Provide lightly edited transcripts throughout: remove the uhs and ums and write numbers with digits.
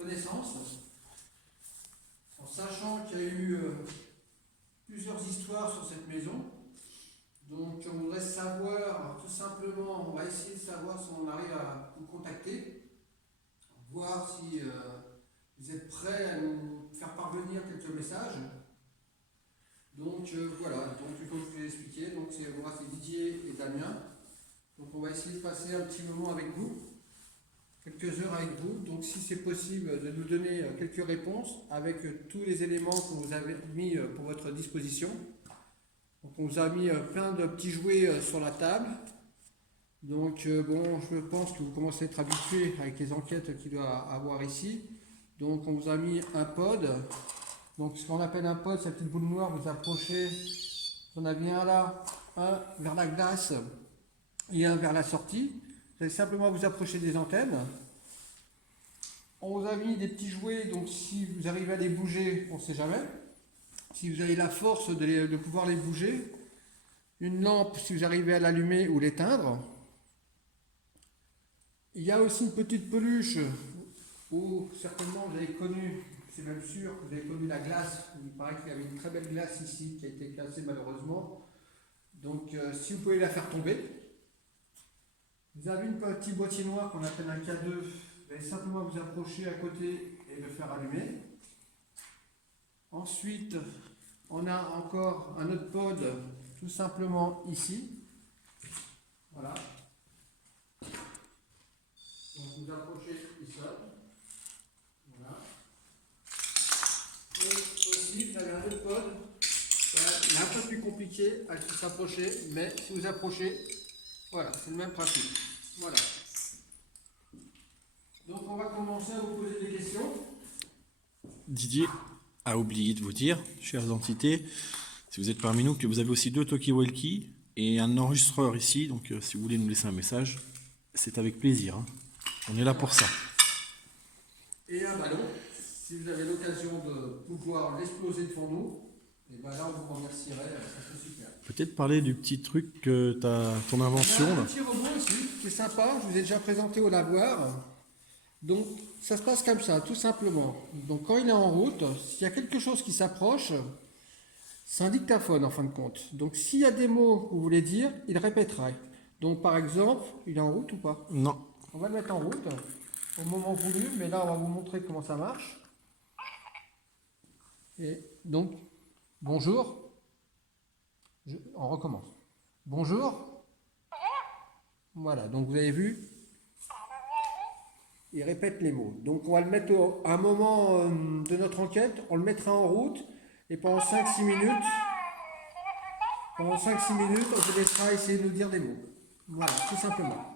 connaissance, en sachant qu'il y a eu plusieurs histoires sur cette maison. Donc on voudrait savoir, tout simplement, on va essayer de savoir si on arrive à vous contacter, voir si vous êtes prêts à nous faire parvenir quelques messages. Donc voilà, donc comme je vous l'ai expliqué, donc c'est Didier et Damien. Donc on va essayer de passer un petit moment avec vous, quelques heures avec vous. Donc si c'est possible de nous donner quelques réponses avec tous les éléments que vous avez mis pour votre disposition. Donc on vous a mis plein de petits jouets sur la table. Donc bon, je pense que vous commencez à être habitués avec les enquêtes qu'il doit avoir ici. Donc on vous a mis un pod. Donc ce qu'on appelle un pod, cette petite boule noire, vous approchez. On a bien là, un vers la glace et un vers la sortie. Vous allez simplement vous approcher des antennes. On vous a mis des petits jouets, donc si vous arrivez à les bouger, on ne sait jamais. Si vous avez la force de pouvoir les bouger, une lampe si vous arrivez à l'allumer ou l'éteindre. Il y a aussi une petite peluche où certainement vous avez connu, c'est même sûr, vous avez connu la glace. Il paraît qu'il y avait une très belle glace ici qui a été cassée malheureusement. Donc si vous pouvez la faire tomber. Vous avez un petit boîtier noir qu'on appelle un K2. Vous allez simplement vous approcher à côté et le faire allumer. Ensuite, on a encore un autre pod, tout simplement ici. Voilà. Donc vous approchez ici. Voilà. Et aussi, vous avez un autre pod. Voilà, il est un peu plus compliqué à s'approcher, mais si vous approchez, voilà, c'est le même principe. Voilà. Donc on va commencer à vous poser des questions. Didier a oublié de vous dire, chères entités, si vous êtes parmi nous, que vous avez aussi 2 talkie-walkie et un enregistreur ici. Donc si vous voulez nous laisser un message, c'est avec plaisir. Hein. On est là pour ça. Et un ballon, si vous avez l'occasion de pouvoir l'exploser devant nous, et ben là on vous remercierait, ça serait super. Peut-être parler du petit truc que tu as, ton invention. Il y a un là. petit robot ici, qui est sympa, je vous ai déjà présenté au lavoir. Donc ça se passe comme ça, tout simplement. Donc quand il est en route, s'il y a quelque chose qui s'approche, c'est un dictaphone en fin de compte. Donc s'il y a des mots que vous voulez dire, il répétera. Donc par exemple, il est en route ou pas? Non. On va le mettre en route au moment voulu, mais là on va vous montrer comment ça marche. Et donc, bonjour. On recommence. Bonjour. Voilà, donc vous avez vu, il répète les mots. Donc on va le mettre à un moment de notre enquête, on le mettra en route et pendant 5-6 minutes, on vous laissera essayer de nous dire des mots. Voilà, tout simplement.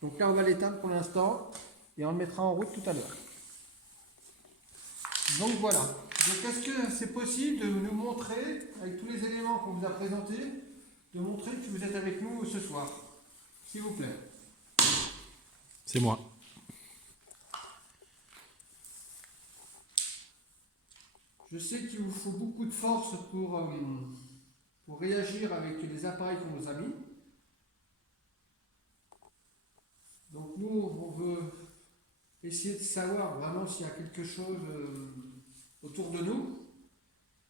Donc là on va l'éteindre pour l'instant et on le mettra en route tout à l'heure. Donc voilà. Donc est-ce que c'est possible de nous montrer, avec tous les éléments qu'on vous a présentés, de montrer que vous êtes avec nous ce soir, s'il vous plaît? C'est moi. Je sais qu'il vous faut beaucoup de force pour réagir avec les appareils qu'on vous a mis. Donc nous, on veut essayer de savoir vraiment s'il y a quelque chose autour de nous.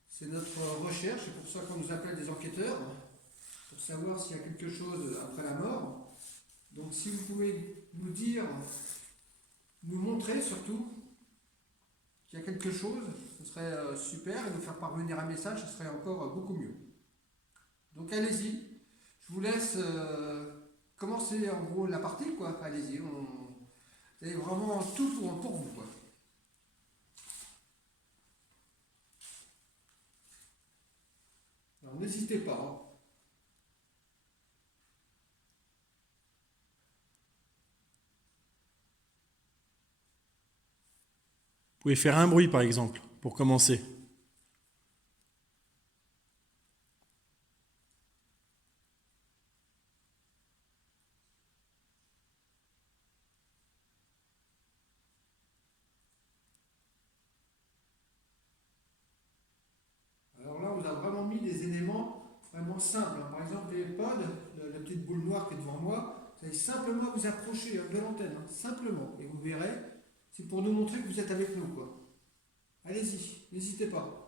C'est notre recherche, c'est pour ça qu'on nous appelle des enquêteurs, pour savoir s'il y a quelque chose après la mort. Donc si vous pouvez nous dire, nous montrer surtout qu'il y a quelque chose, ce serait super, et nous faire parvenir un message, ce serait encore beaucoup mieux. Donc allez-y, je vous laisse commencer en gros la partie, quoi. Allez-y, vous avez vraiment tout pour vous, quoi. Alors n'hésitez pas. Hein. Vous pouvez faire un bruit par exemple, pour commencer. Alors là, on vous a vraiment mis des éléments vraiment simples. Par exemple, les pods, la petite boule noire qui est devant moi, vous allez simplement vous approcher de l'antenne, hein, simplement. Et vous verrez, C'est pour nous montrer que vous êtes avec nous, quoi. Allez-y, n'hésitez pas.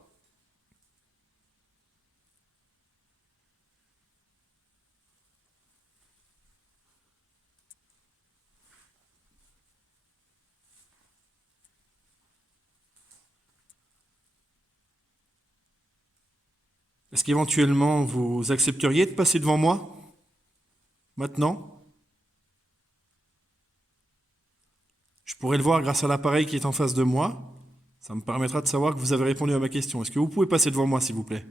Est-ce qu'éventuellement vous accepteriez de passer devant moi maintenant? Je pourrais le voir grâce à l'appareil qui est en face de moi. Ça me permettra de savoir que vous avez répondu à ma question. Est-ce que vous pouvez passer devant moi, s'il vous plaît?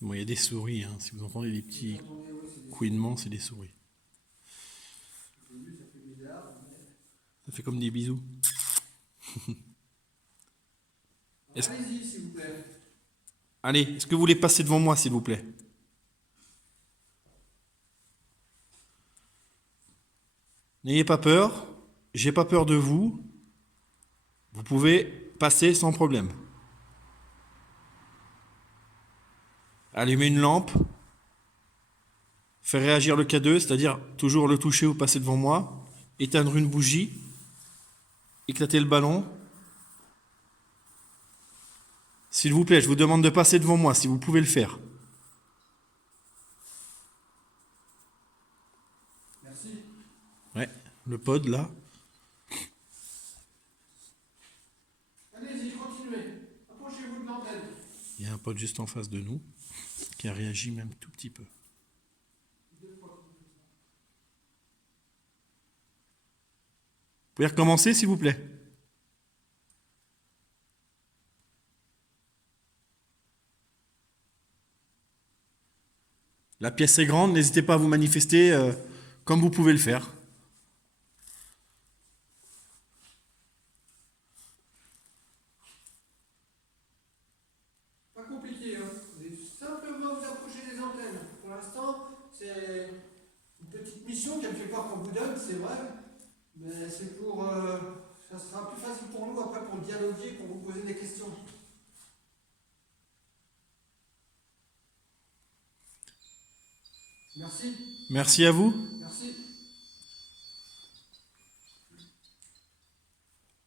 Bon, il y a des souris, hein. Si vous entendez des petits Attendez, ouais, c'est des... couinements, c'est des souris. Au début, ça fait bizarre, mais... Ça fait comme des bisous. Est-ce- Allez-y, s'il vous plaît. Allez, est-ce que vous voulez passer devant moi, s'il vous plaît? N'ayez pas peur, j'ai pas peur de vous. Vous pouvez passer sans problème. Allumer une lampe, faire réagir le K2, c'est-à-dire toujours le toucher ou passer devant moi, éteindre une bougie, éclater le ballon. S'il vous plaît, je vous demande de passer devant moi, si vous pouvez le faire. Merci. Ouais, le pod là. Allez-y, continuez. Approchez-vous de l'antenne. Il y a un pod juste en face de nous qui a réagi même tout petit peu. Vous pouvez recommencer, s'il vous plaît? La pièce est grande, n'hésitez pas à vous manifester comme vous pouvez le faire. Pas compliqué, hein. Vous allez simplement vous approcher des antennes. Pour l'instant, c'est une petite mission quelque part qu'on vous donne, c'est vrai. Mais c'est pour... ça sera plus facile pour nous après pour dialoguer, pour vous poser des questions. Merci. Merci à vous. Merci.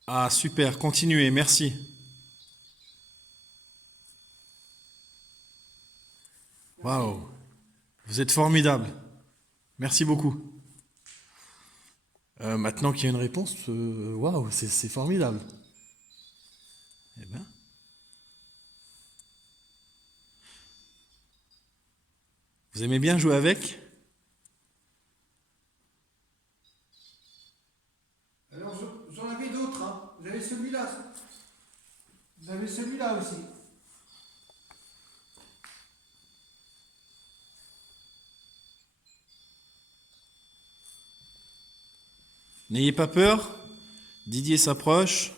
Ah, super, continuez, merci. Waouh, vous êtes formidable. Merci beaucoup. Maintenant qu'il y a une réponse, waouh, c'est formidable. Eh ben. Vous aimez bien jouer avec? Alors, j'en avais d'autres, hein. Vous avez celui-là. Vous avez celui-là aussi. N'ayez pas peur. Didier s'approche.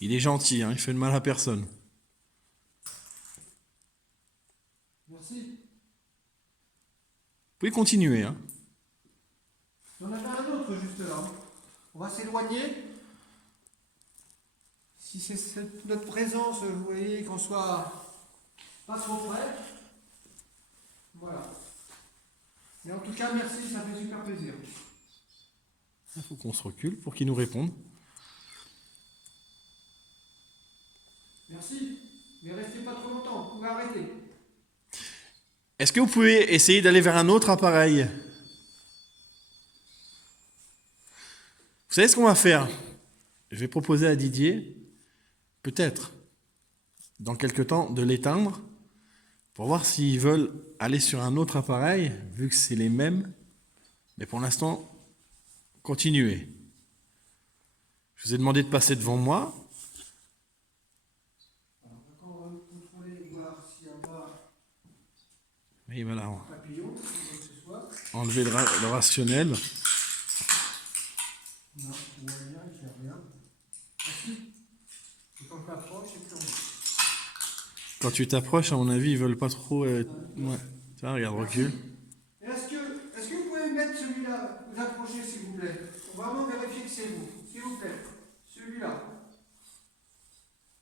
Il est gentil, hein, il fait de mal à personne. Merci. Vous pouvez continuer, hein. J'en avais un autre juste là. On va s'éloigner. Si c'est notre présence, vous voyez, qu'on soit pas trop près. Voilà. Mais en tout cas, merci, ça fait super plaisir. Il faut qu'on se recule pour qu'il nous réponde. Merci. Mais restez pas trop longtemps, vous pouvez arrêter. Est-ce que vous pouvez essayer d'aller vers un autre appareil? Vous savez ce qu'on va faire? Je vais proposer à Didier, peut-être, dans quelque temps, de l'éteindre pour voir s'ils veulent aller sur un autre appareil, vu que c'est les mêmes. Mais pour l'instant, continuez. Je vous ai demandé de passer devant moi. Alors, quand on va contrôler, voir s'il n'y a pas Et voilà, un papillon, ou quoi que ce soit. enlever le rationnel. Non, il n'y a rien, il n'y a rien. Merci. Quand tu t'approches, à mon avis, ils veulent pas trop. Ouais. Tiens, regarde, recule. Et est-ce que vous pouvez mettre celui-là, vous approcher s'il vous plaît? On va vraiment vérifier que c'est vous. S'il vous plaît. Celui-là.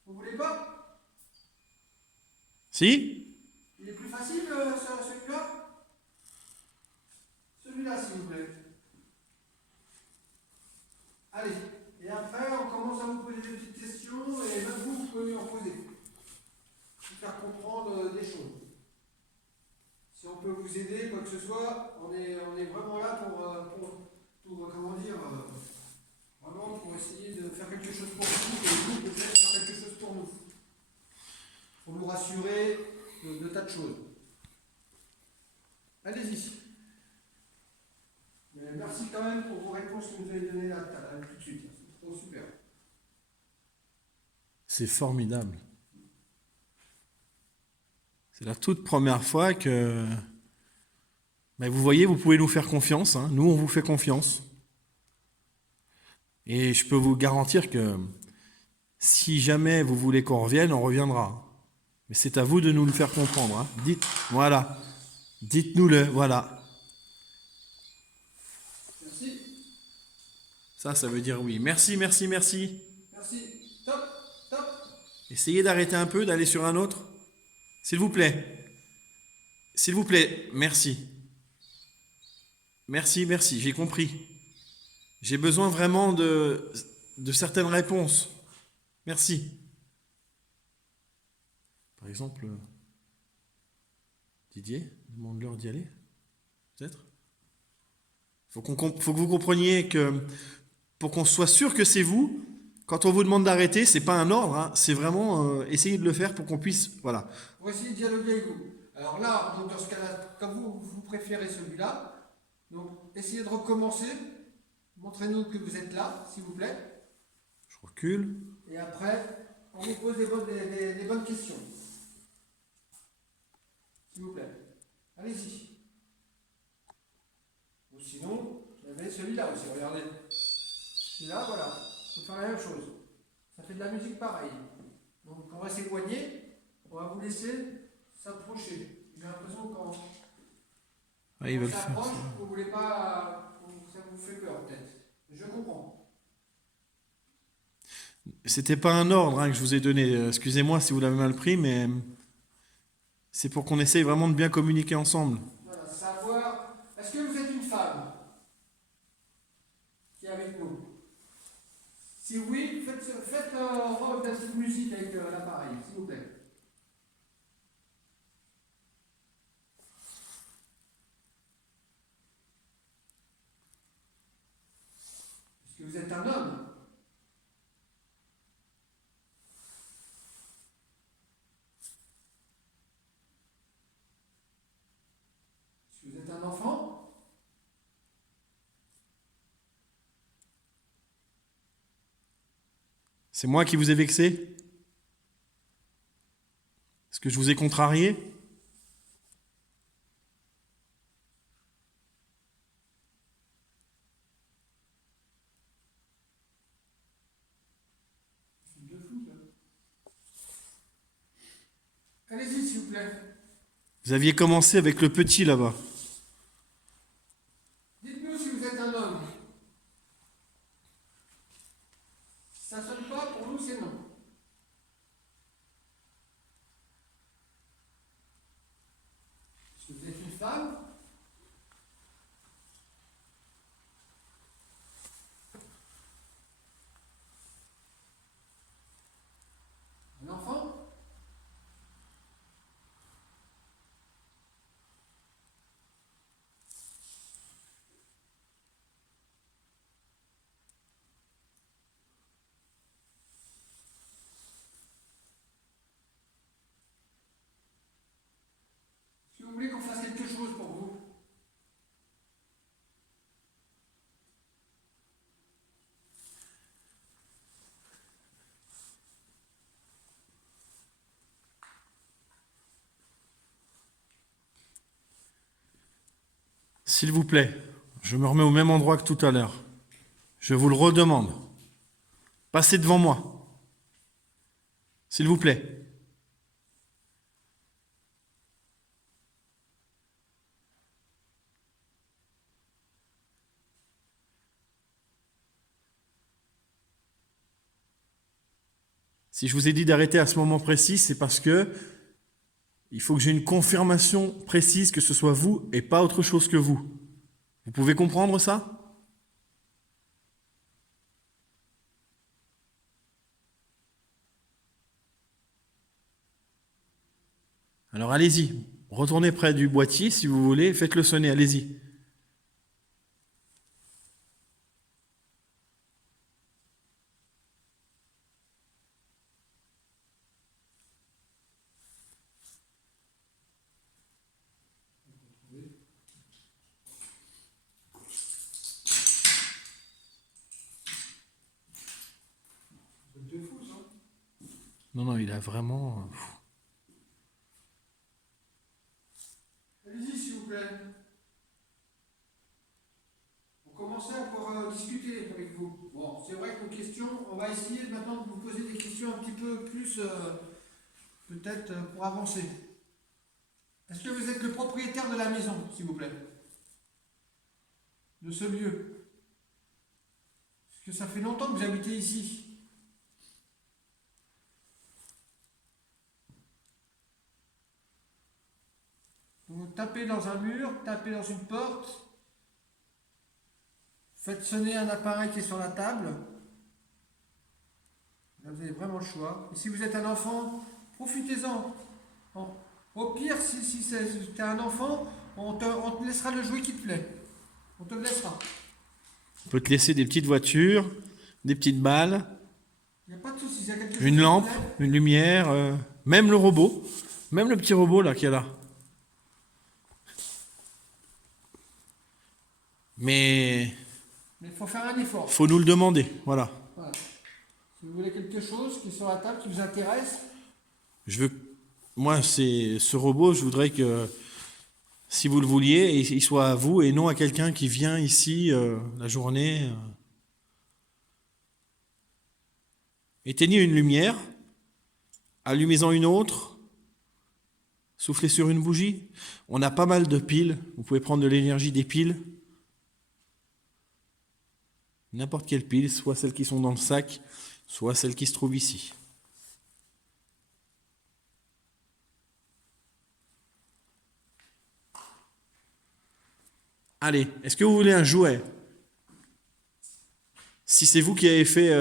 Vous voulez pas? Si? Il est plus facile celui-là? Celui-là s'il vous plaît. Allez. Et après on commence à vous poser des petites questions et même vous pouvez en poser. Pour faire comprendre des choses. Si on peut vous aider, quoi que ce soit, on est vraiment là pour comment dire, vraiment pour essayer de faire quelque chose pour vous et vous peut-être faire quelque chose pour nous. Pour nous rassurer de tas de choses. Allez-y. Mais merci quand même pour vos réponses que vous avez données là tout de suite. C'est trop super. C'est formidable. C'est la toute première fois que. Ben, vous voyez, vous pouvez nous faire confiance. Hein. Nous, on vous fait confiance. Et je peux vous garantir que si jamais vous voulez qu'on revienne, on reviendra. Mais c'est à vous de nous le faire comprendre. Hein. Voilà. Dites-nous-le, voilà. Merci. Ça veut dire oui. Merci, merci, merci. Merci. Top, top. Essayez d'arrêter un peu, d'aller sur un autre. S'il vous plaît. S'il vous plaît, merci. Merci, merci, j'ai compris. J'ai besoin vraiment de certaines réponses. Merci. Par exemple, Didier, demande-leur d'y aller. Peut-être. Faut que vous compreniez que pour qu'on soit sûr que c'est vous, quand on vous demande d'arrêter, c'est pas un ordre, hein, c'est vraiment essayer de le faire pour qu'on puisse, voilà. On va essayer de dialoguer avec vous. Alors là, donc dans ce cas-là, comme vous préférez celui-là, donc essayez de recommencer. Montrez-nous que vous êtes là, s'il vous plaît. Je recule. Et après, on vous pose des bonnes questions. S'il vous plaît. Allez-y. Ou sinon, il y avait celui-là aussi, regardez. Celui-là, voilà. On peut faire la même chose. Ça fait de la musique pareille. Donc on va s'éloigner. On va vous laisser s'approcher. J'ai l'impression qu'on Ils veulent s'approche, faire ça. vous voulez pas, ça vous fait peur peut-être. Je comprends. C'était pas un ordre hein, que je vous ai donné. Excusez-moi si vous l'avez mal pris, mais c'est pour qu'on essaye vraiment de bien communiquer ensemble. Voilà, savoir. Est-ce que vous êtes une femme qui est avec nous? Si oui, faites de la petite musique avec l'appareil, s'il vous plaît. Est-ce que vous êtes un homme? Est-ce que vous êtes un enfant? C'est moi qui vous ai vexé? Est-ce que je vous ai contrarié? De fou, ça. Allez-y, s'il vous plaît. Vous aviez commencé avec le petit là-bas. Dites-nous si vous êtes un homme. Si ça ne sonne pas, pour nous, c'est non. Est-ce que vous êtes une femme? Un enfant? Est-ce que vous voulez qu'on fasse quelque chose pour vous? S'il vous plaît, je me remets au même endroit que tout à l'heure. Je vous le redemande. Passez devant moi. S'il vous plaît. Si je vous ai dit d'arrêter à ce moment précis, c'est parce que il faut que j'ai une confirmation précise que ce soit vous et pas autre chose que vous. Vous pouvez comprendre ça? Alors allez-y, retournez près du boîtier si vous voulez, faites-le sonner, allez-y. C'est de fou, ça. Non, non, il a vraiment... Allez-y, s'il vous plaît. On commençait à pouvoir discuter avec vous. Bon, c'est vrai que nos questions, on va essayer maintenant de vous poser des questions un petit peu plus, peut-être pour avancer. Est-ce que vous êtes le propriétaire de la maison, s'il vous plaît? De ce lieu? Est-ce que ça fait longtemps que vous habitez ici? Vous tapez dans un mur, tapez dans une porte, faites sonner un appareil qui est sur la table. Là, vous avez vraiment le choix. Et si vous êtes un enfant, profitez-en. Au pire, si tu es un enfant, on te laissera le jouet qui te plaît. On te le laissera. On peut te laisser des petites voitures, des petites balles, Il n'y a pas de souci. S'il y a quelque chose une qui te lampe, plaît, une lumière, même le robot, même le petit robot là qui est là. Mais il faut faire un effort. faut nous le demander, voilà. Voilà. Si vous voulez quelque chose qui est sur la table, qui vous intéresse, Moi, c'est ce robot, je voudrais que si vous le vouliez, il soit à vous et non à quelqu'un qui vient ici la journée. Éteignez une lumière, allumez-en une autre, soufflez sur une bougie. On a pas mal de piles, vous pouvez prendre de l'énergie des piles. N'importe quelle pile, soit celles qui sont dans le sac, soit celles qui se trouvent ici. Allez, est-ce que vous voulez un jouet? Si c'est vous qui avez fait,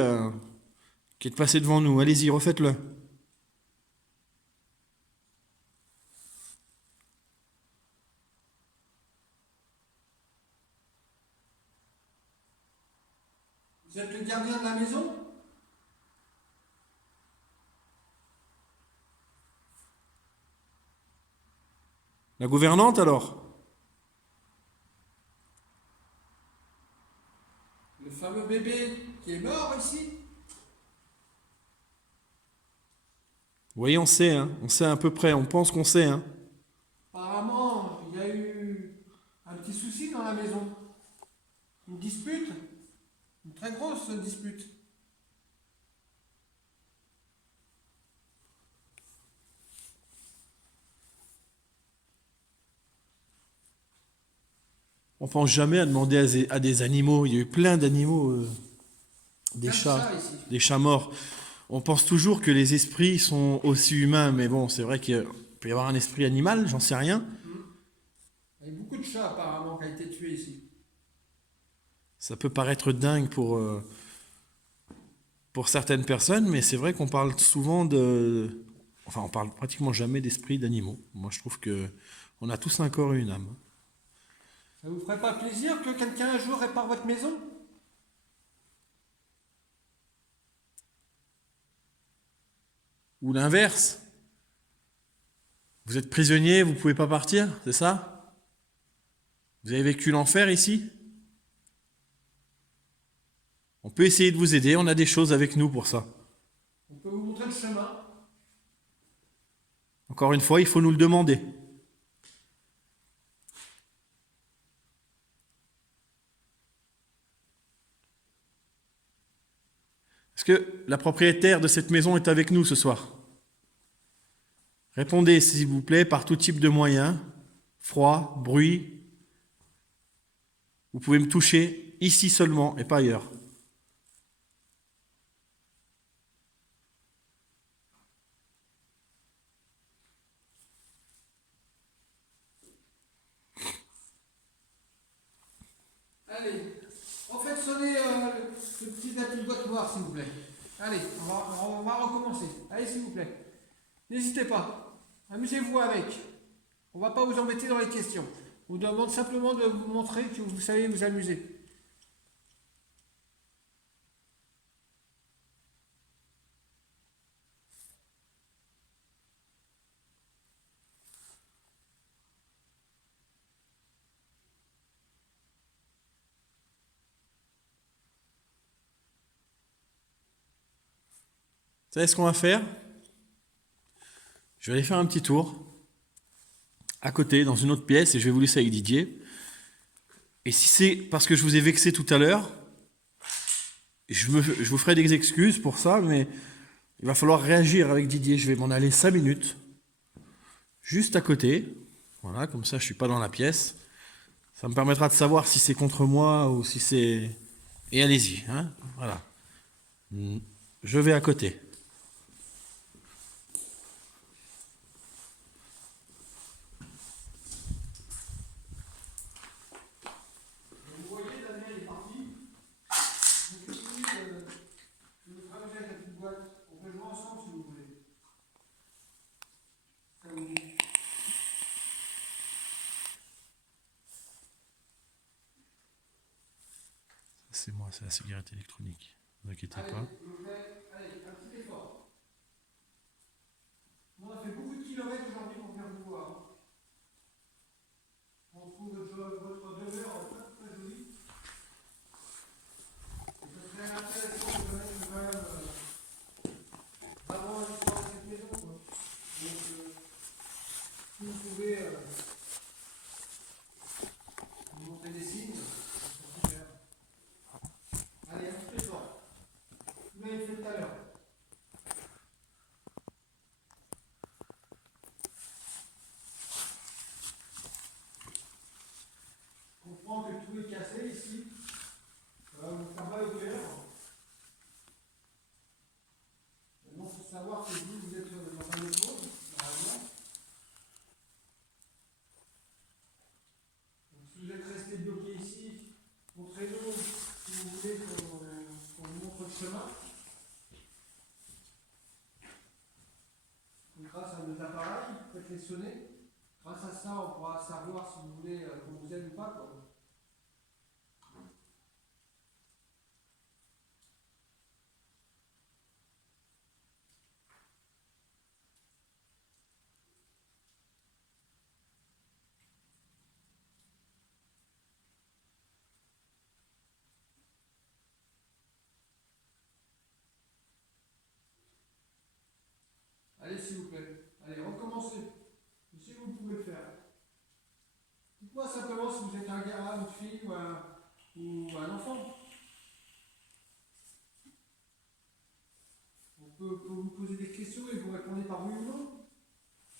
qui êtes passé devant nous, allez-y, refaites-le. vous êtes le gardien de la maison. La gouvernante alors? Le fameux bébé qui est mort ici. Vous voyez, on sait à peu près, on pense qu'on sait. Hein. Apparemment, il y a eu un petit souci dans la maison. Une dispute. Une très grosse dispute. On pense jamais à demander à des animaux. Il y a eu plein d'animaux, des Plein de chats, ici. des chats morts. On pense toujours que les esprits sont aussi humains, mais bon, c'est vrai qu'il peut y avoir un esprit animal, j'en sais rien. Il y a eu beaucoup de chats apparemment qui ont été tués ici. Ça peut paraître dingue pour certaines personnes, mais c'est vrai qu'on parle souvent de... Enfin, on parle pratiquement jamais d'esprits d'animaux. Moi, je trouve que on a tous un corps et une âme. Ça vous ferait pas plaisir que quelqu'un un jour répare votre maison? Ou l'inverse. Vous êtes prisonnier, vous ne pouvez pas partir, c'est ça? Vous avez vécu l'enfer ici? On peut essayer de vous aider, on a des choses avec nous pour ça. On peut vous montrer le chemin. Encore une fois, il faut nous le demander. Est-ce que la propriétaire de cette maison est avec nous ce soir? Répondez, s'il vous plaît, par tout type de moyens. Froid, bruit. Vous pouvez me toucher ici seulement et pas ailleurs. devoir, s'il vous plaît. Allez, on va recommencer. Allez, s'il vous plaît. N'hésitez pas. Amusez-vous avec. On ne va pas vous embêter dans les questions. On vous demande simplement de vous montrer que vous savez vous amuser. Vous savez ce qu'on va faire? Je vais aller faire un petit tour à côté, dans une autre pièce, et je vais vous laisser avec Didier. Et si c'est parce que je vous ai vexé tout à l'heure, je vous ferai des excuses pour ça, mais il va falloir réagir avec Didier. Je vais m'en aller 5 minutes, juste à côté. Voilà, comme ça je ne suis pas dans la pièce. Ça me permettra de savoir si c'est contre moi ou si c'est... Et allez-y, hein, voilà. Je vais à côté. Vous voyez, Daniel est parti. Donc ici, je vais travailler avec la petite boîte. On peut jouer ensemble si vous voulez. Ça vous dit. C'est moi, c'est la cigarette électronique. Ne vous inquiétez Allez, pas. s'il vous plaît. Allez, un petit effort. On a fait beaucoup de kilomètres aujourd'hui pour venir vous voir. On trouve votre demeure très jolie. Ce serait intéressant de connaître quand même vraiment l'histoire de cette maison, quoi. Donc, si vous pouvez vous montrer des signes, c'est super. Allez, un petit effort. Vous l'avez fait tout à l'heure. Je comprends que tout est cassé ici. Ça va vous faire mal au cœur. Maintenant, il faut savoir que vous êtes dans un autre monde, normalement. Donc, si vous êtes resté bloqué ici, montrez-nous si vous voulez qu'on vous montre le chemin. Donc, grâce à nos appareils, faites les sonner. Grâce à ça, on pourra savoir si vous voulez qu'on vous aide ou pas, quoi. Allez, s'il vous plaît. Allez, recommencez. Si vous pouvez le faire. Dites-moi simplement si vous êtes un gars, une fille ou un enfant. On peut vous poser des questions et vous répondez par oui ou non.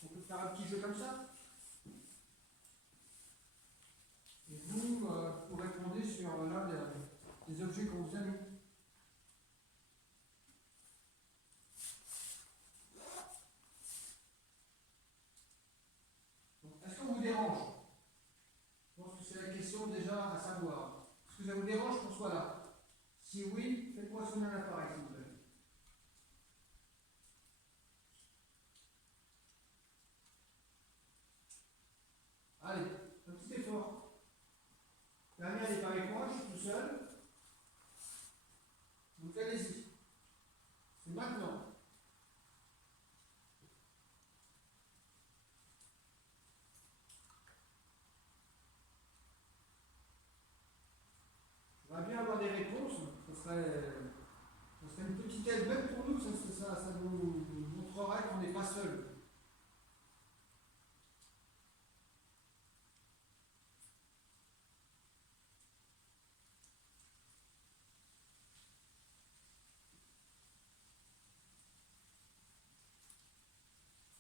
On peut faire un petit jeu comme ça. Et vous répondez sur l'un des objets qu'on vous a mis. Donc, est-ce qu'on vous dérange? Je pense que c'est la question déjà à savoir. Est-ce que ça vous dérange qu'on soit là? Si oui, faites-moi sonner un appareil, s'il vous plaît. Allez, un petit effort. La mère n'est pas avec moi, je suis tout seul. Donc allez-y. C'est maintenant. J'aimerais bien avoir des réponses. Ça serait une petite aide même pour nous. Ça nous montrerait qu'on n'est pas seul.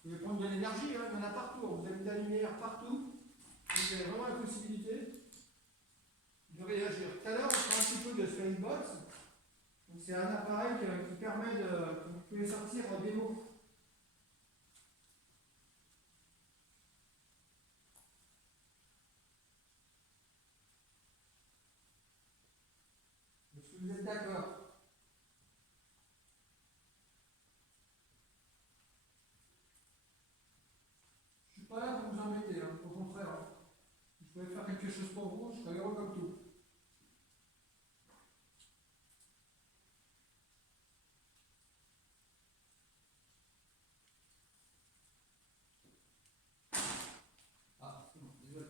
Vous pouvez prendre de l'énergie, hein, il y en a partout. Vous avez de la lumière partout. Vous avez vraiment la possibilité de réagir. Tout à l'heure, on fera un petit peu de Spacebox. C'est un appareil qui permet de. Vous pouvez sortir des mots. Est-ce que vous êtes d'accord? là. Si je pouvais faire quelque chose pour vous, je serais heureux comme tout. Ah, c'est bon, désolé.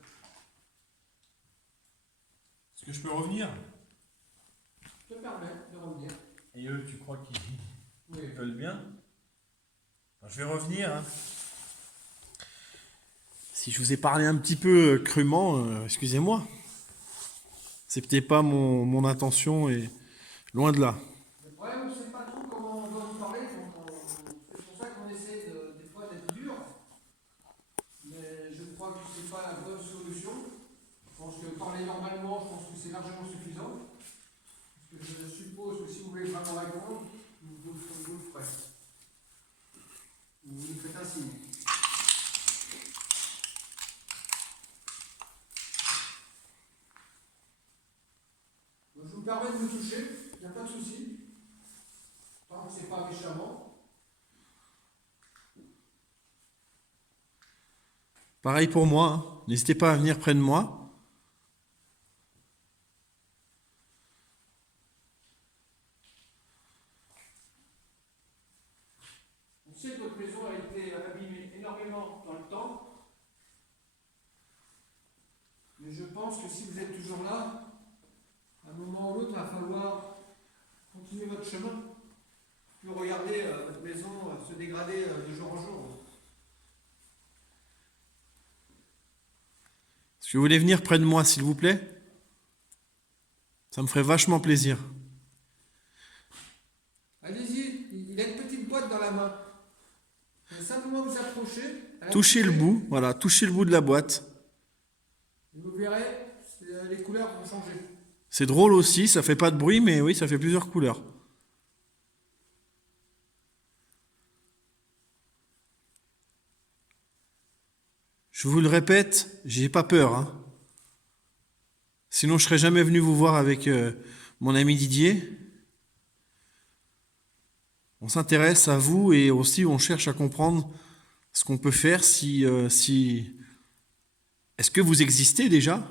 Est-ce que je peux revenir? Je te permets de revenir. Et eux, tu crois qu'ils Oui. veulent bien? Alors, je vais revenir. Hein. Si je vous ai parlé un petit peu crûment, excusez-moi. C'est peut-être pas mon intention et loin de là. Le problème, on ne sait pas trop comment on doit vous parler, donc c'est pour ça qu'on essaie des fois d'être dur. Mais je crois que ce n'est pas la bonne solution. Je pense que parler normalement, je pense que c'est largement suffisant. Parce que je suppose que si vous voulez vraiment répondre, vous le ferez. Vous me faites un signe. Donc, je vous permets de me toucher, il n'y a pas de souci. Tant que ce n'est pas méchamment. Pareil pour moi. Hein. N'hésitez pas à venir près de moi. On sait que votre maison a été abîmée énormément dans le temps. Mais je pense que si vous êtes toujours là, à un moment ou l'autre, il va falloir continuer votre chemin. Puis regarder votre maison se dégrader de jour en jour. Est-ce que vous voulez venir près de moi, s'il vous plaît? Ça me ferait vachement plaisir. Allez-y, il a une petite boîte dans la main. Vous allez simplement vous approcher. Touchez le bout, voilà, touchez le bout de la boîte. Et vous verrez, les couleurs vont changer. C'est drôle aussi, ça fait pas de bruit, mais oui, ça fait plusieurs couleurs. Je vous le répète, j'ai pas peur. Hein. Sinon, je serais jamais venu vous voir avec mon ami Didier. On s'intéresse à vous et aussi on cherche à comprendre ce qu'on peut faire si... Est-ce que vous existez déjà?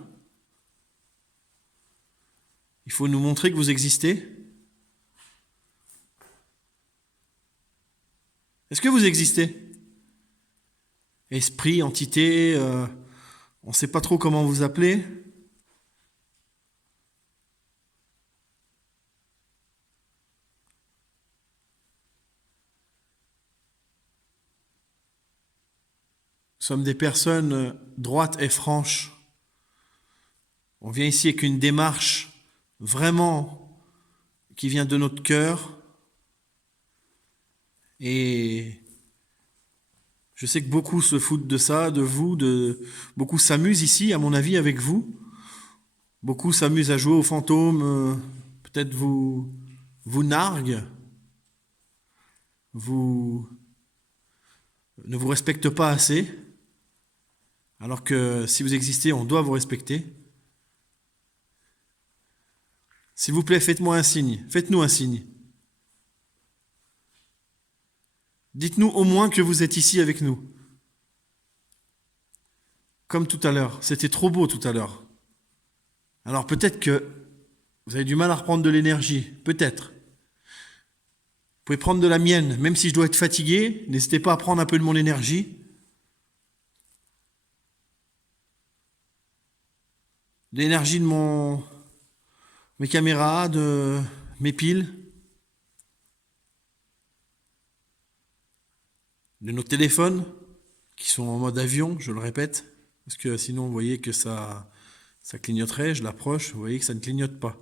Il faut nous montrer que vous existez. Est-ce que vous existez? Esprit, entité, on ne sait pas trop comment vous appeler. Nous sommes des personnes droites et franches. On vient ici avec une démarche vraiment qui vient de notre cœur. Et je sais que beaucoup se foutent de ça, de vous, beaucoup s'amusent ici, à mon avis, avec vous. Beaucoup s'amusent à jouer aux fantômes, peut-être vous narguent, ne vous respectent pas assez, alors que si vous existez, on doit vous respecter. S'il vous plaît, faites-moi un signe, faites-nous un signe. Dites-nous au moins que vous êtes ici avec nous. Comme tout à l'heure. C'était trop beau tout à l'heure. Alors peut-être que vous avez du mal à reprendre de l'énergie. Peut-être. Vous pouvez prendre de la mienne. Même si je dois être fatigué, n'hésitez pas à prendre un peu de mon énergie. L'énergie de mes caméras, de mes piles. De nos téléphones, qui sont en mode avion, je le répète, parce que sinon, vous voyez que ça clignoterait, je l'approche, vous voyez que ça ne clignote pas.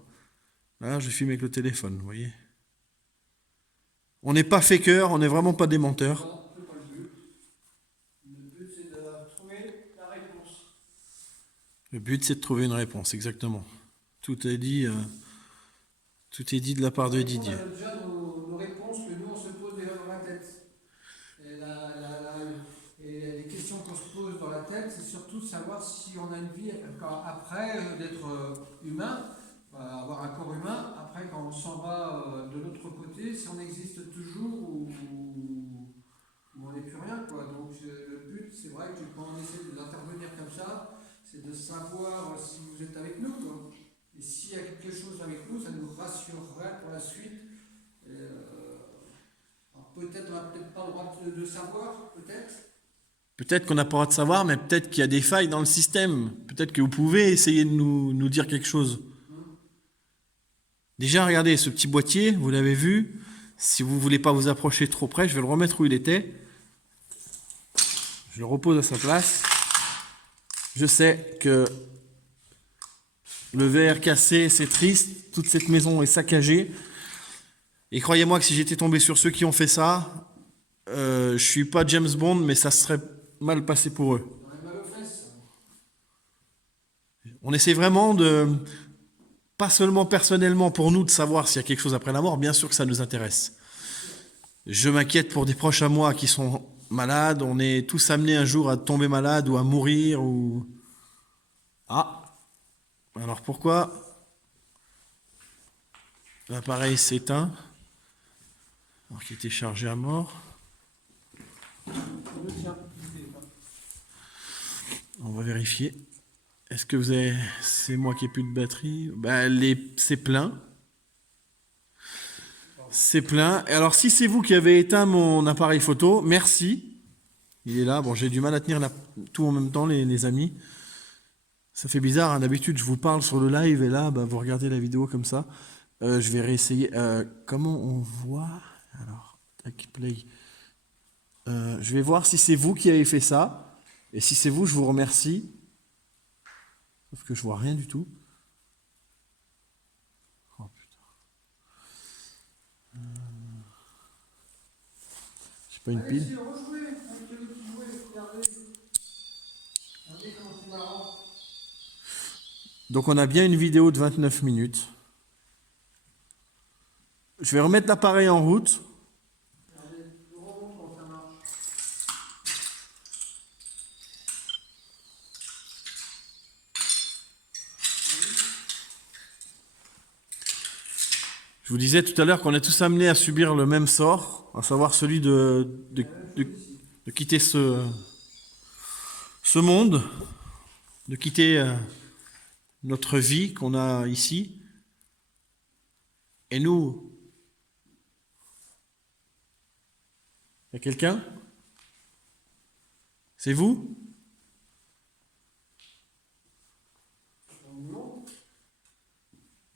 Là, je filme avec le téléphone, vous voyez. On n'est pas faker, on n'est vraiment pas des menteurs. Non, c'est pas le but. Le but, c'est de trouver la réponse. Le but, c'est de trouver une réponse, exactement. Tout est dit de la part de Didier. On a déjà nos réponses que nous, on se pose déjà dans la tête. Et les questions qu'on se pose dans la tête, c'est surtout de savoir si on a une vie après d'être humain, avoir un corps humain, après quand on s'en va de l'autre côté, si on existe toujours ou on demandez plus rien, quoi. Donc le but, c'est vrai que quand on essaie d'intervenir comme ça, c'est de savoir si vous êtes avec nous, quoi. Et s'il y a quelque chose avec nous, ça nous rassurerait pour la suite. Alors peut-être on n'a peut-être pas le droit de savoir, peut-être. Peut-être qu'on n'a pas le droit de savoir, mais peut-être qu'il y a des failles dans le système. Peut-être que vous pouvez essayer de nous dire quelque chose. Déjà, regardez ce petit boîtier, vous l'avez vu. Si vous ne voulez pas vous approcher trop près, je vais le remettre où il était. Je le repose à sa place. Je sais que le verre cassé, c'est triste. Toute cette maison est saccagée. Et croyez-moi que si j'étais tombé sur ceux qui ont fait ça, je suis pas James Bond, mais ça serait mal passé pour eux. On a mal aux fesses. On essaie vraiment de, pas seulement personnellement pour nous, de savoir s'il y a quelque chose après la mort, bien sûr que ça nous intéresse. Je m'inquiète pour des proches à moi qui sont malades. On est tous amenés un jour à tomber malade ou à mourir ou... Ah, alors pourquoi l'appareil s'éteint alors qu'il était chargé à mort? On va vérifier. Est-ce que vous avez... C'est moi qui ai plus de batterie? C'est plein. C'est plein. Et alors, si c'est vous qui avez éteint mon appareil photo, merci. Il est là. Bon, j'ai du mal à tenir tout en même temps, les amis. Ça fait bizarre, hein. D'habitude, je vous parle sur le live et là, vous regardez la vidéo comme ça. Je vais réessayer. Comment on voit? Alors, tac, play. Je vais voir si c'est vous qui avez fait ça. Et si c'est vous, je vous remercie. Sauf que je vois rien du tout. Oh putain. J'ai pas une pile. Allez, rejouez avec le petit jouet, regardez. Regardez comment c'est marrant. Donc on a bien une vidéo de 29 minutes. Je vais remettre l'appareil en route. Regardez, je vous remontre comment ça marche. Je vous disais tout à l'heure qu'on est tous amenés à subir le même sort, à savoir celui de quitter ce monde, de quitter notre vie qu'on a ici. Et nous, il y a quelqu'un? C'est vous?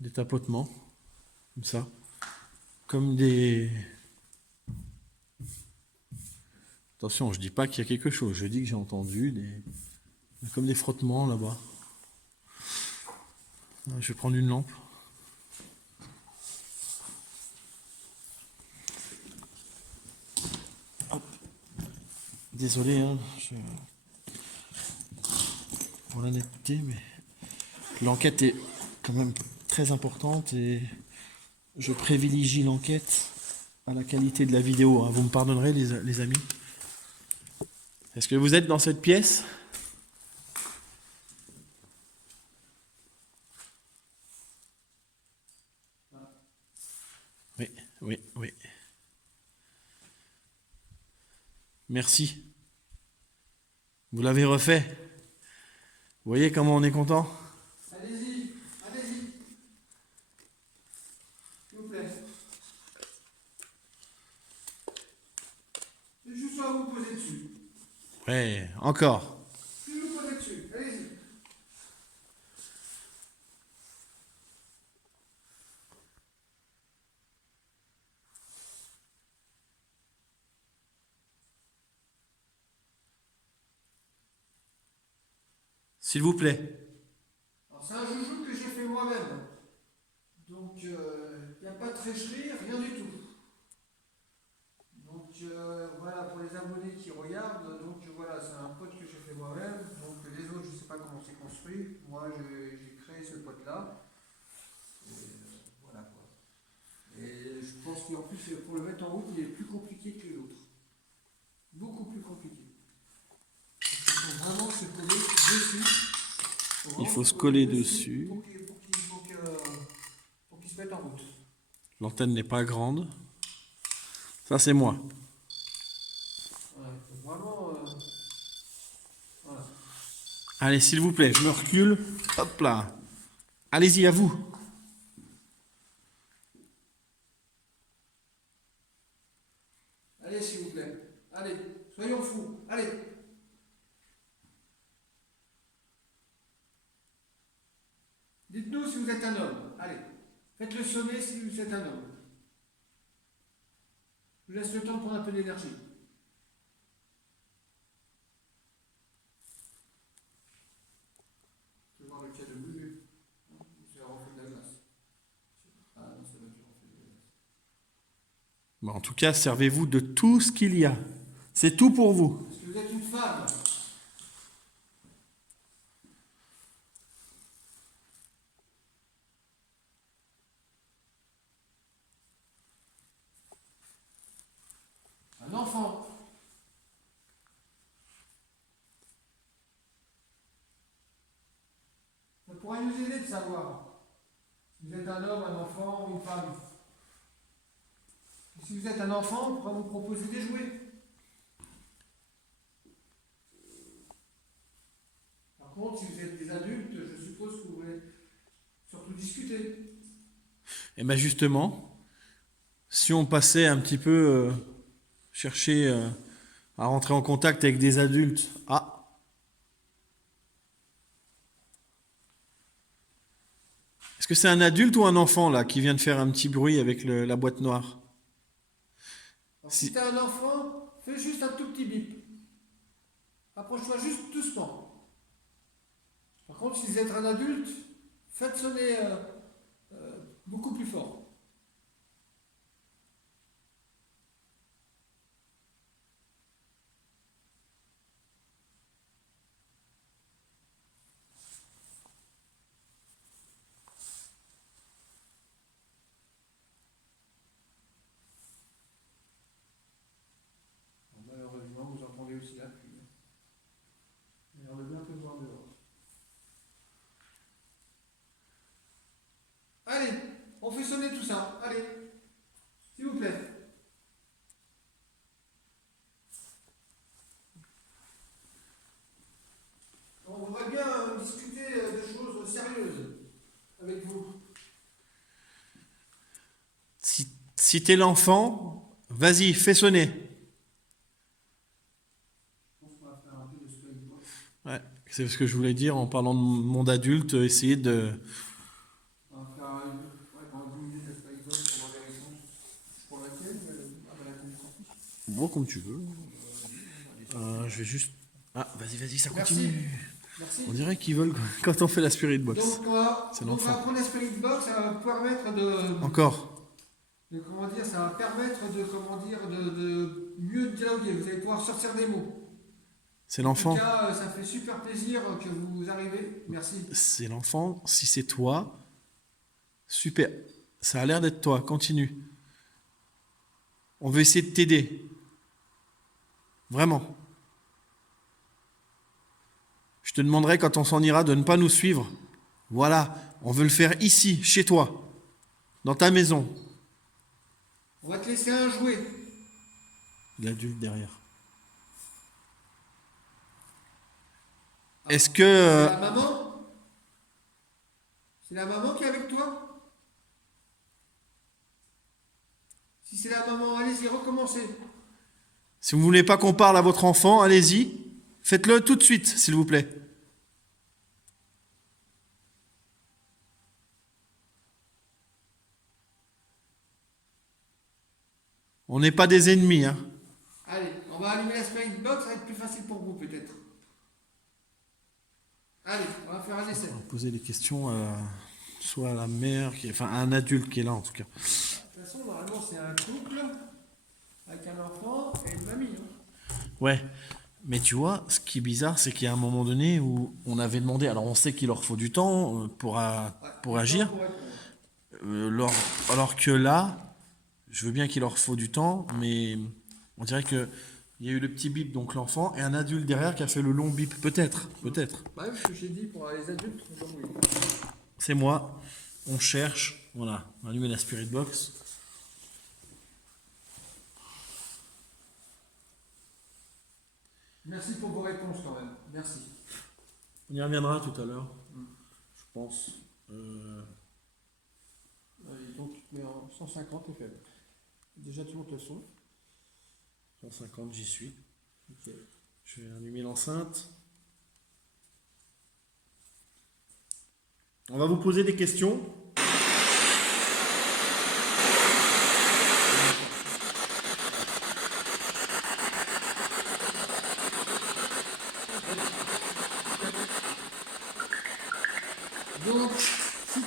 Des tapotements, comme ça, comme des... Attention, je dis pas qu'il y a quelque chose, je dis que j'ai entendu comme des frottements là-bas. Je vais prendre une lampe. Hop. Désolé, hein, pour l'honnêteté, mais l'enquête est quand même très importante et je privilégie l'enquête à la qualité de la vidéo, hein. Vous me pardonnerez, les amis. Est-ce que vous êtes dans cette pièce? Oui, oui, oui. Merci. Vous l'avez refait. Vous voyez comment on est content? Allez-y, allez-y. S'il vous plaît. C'est juste à vous poser dessus. Ouais, encore. Je vous poser dessus, allez-y. S'il vous plaît. Alors c'est un joujou que j'ai fait moi-même. Donc il n'y a pas de tricherie, rien du tout. Donc voilà, pour les abonnés qui regardent, donc voilà, c'est un pote que j'ai fait moi-même. Donc les autres, je ne sais pas comment c'est construit. Moi, j'ai créé ce pote-là. Voilà quoi. Et je pense qu'en plus, pour le mettre en route, il est plus compliqué que l'autre. Beaucoup plus compliqué. Il faut vraiment se coller dessus. Il faut se coller dessus. Pour qu'il se mette en route. L'antenne n'est pas grande. Ça, c'est moi. Ouais. vraiment. Voilà. Allez, s'il vous plaît, je me recule. Hop là. Allez-y, à vous. Allez, s'il vous plaît. Allez, soyons fous. Allez. Dites-nous si vous êtes un homme. Allez. Faites-le sonner si vous êtes un homme. Je vous laisse le temps de prendre un peu d'énergie. Je vais voir lequel est le mieux. C'est refait de la glace. Ah non, c'est là que j'ai refait de la glace. Bon, en tout cas, servez-vous de tout ce qu'il y a. C'est tout pour vous. Est-ce que vous êtes une femme? Un enfant? Ça pourrait nous aider de savoir si vous êtes un homme, un enfant ou une femme. Et si vous êtes un enfant, on pourra vous proposer des jouets. Par contre, si vous êtes des adultes, je suppose que vous voulez surtout discuter. Et bien justement, si on passait un petit peu chercher à rentrer en contact avec des adultes. Ah, est-ce que c'est un adulte ou un enfant là qui vient de faire un petit bruit avec la boîte noire? Alors, si tu as un enfant, fais juste un tout petit bip. Approche-toi juste doucement. Par contre, si vous êtes un adulte, faites sonner beaucoup plus fort. Bon, malheureusement, vous entendez aussi la pluie. Il y a l'air de bien pleuvoir dehors. Allez, on fait sonner tout ça. Allez, s'il vous plaît. On voudrait bien discuter de choses sérieuses avec vous. Si t'es l'enfant, vas-y, fais sonner. Je pense qu'on va faire un peu de Skybox. Ouais, c'est ce que je voulais dire en parlant de monde adulte, essayer de... On va faire pendant 10 minutes de Skybox pour voir les réponses. Pour laquelle la connaissance. Bon, comme tu veux. Je vais juste... Ah, vas-y, ça continue. Merci. On dirait qu'ils veulent quand on fait la spirit box. Donc, C'est on l'enfant. va prendre la Spirit Box, ça va permettre de... Encore. Comment dire, ça va permettre de mieux dialoguer. Vous allez pouvoir sortir des mots. C'est En l'enfant. tout cas, ça fait super plaisir que vous arrivez. Merci. C'est l'enfant. Si c'est toi, super. Ça a l'air d'être toi. Continue. On veut essayer de t'aider. Vraiment. Je te demanderai quand on s'en ira de ne pas nous suivre. Voilà. On veut le faire ici, chez toi. Dans ta maison. On va te laisser un jouet. L'adulte derrière. Ah, Est-ce c'est que... la maman? C'est la maman qui est avec toi? Si c'est la maman, allez-y, recommencez. Si vous ne voulez pas qu'on parle à votre enfant, allez-y. Faites-le tout de suite, s'il vous plaît. On n'est pas des ennemis, hein. Allez, on va allumer la Spirit Box, ça va être plus facile pour vous peut-être. Allez, on va faire un essai. On va poser des questions soit à la mère, enfin à un adulte qui est là en tout cas. De toute façon, normalement, c'est un couple avec un enfant et une mamie. Hein. Ouais, mais tu vois, ce qui est bizarre, c'est qu'il y a un moment donné où on avait demandé, alors on sait qu'il leur faut du temps pour agir, alors que là, je veux bien qu'il leur faut du temps, mais on dirait que il y a eu le petit bip, donc l'enfant, et un adulte derrière qui a fait le long bip, peut-être. Bah oui, ce que j'ai dit pour les adultes, donc oui. C'est moi, on cherche, voilà, on a allumé la spirit box. Merci pour vos réponses quand même. Merci. On y reviendra tout à l'heure, Mm. je pense. Donc, mais en 150 est faible. Déjà, tu montes le son. 150, j'y suis. Ok. Je vais allumer l'enceinte. On va vous poser des questions. Donc, si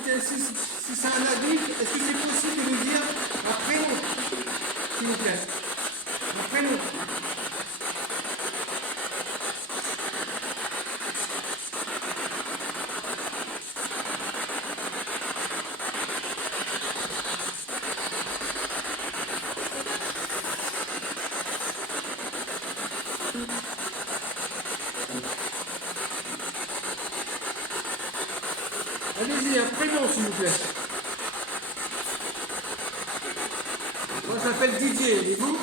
c'est un adulte, est-ce que c'est possible de nous dire un prénom, s'il vous plaît? Un prénom. Allez-y, un prénom, s'il vous plaît. Moi, je m'appelle Didier, et vous?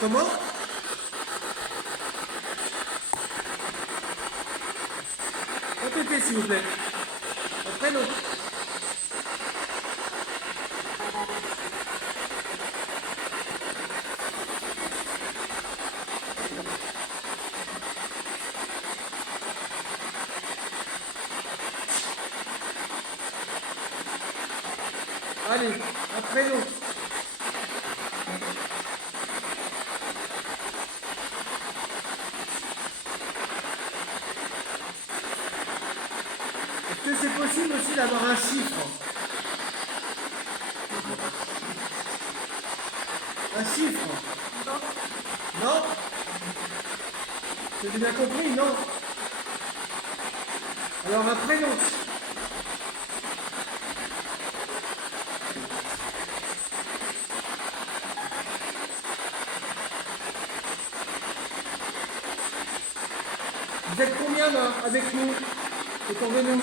Comment? Répétez, s'il vous plaît. Un prénom. Allez, un prénom. Est-ce que c'est possible aussi d'avoir un chiffre? Un chiffre? Non? J'ai bien compris, non? Alors un prénom. Vous êtes combien là avec nous? Autour de nous?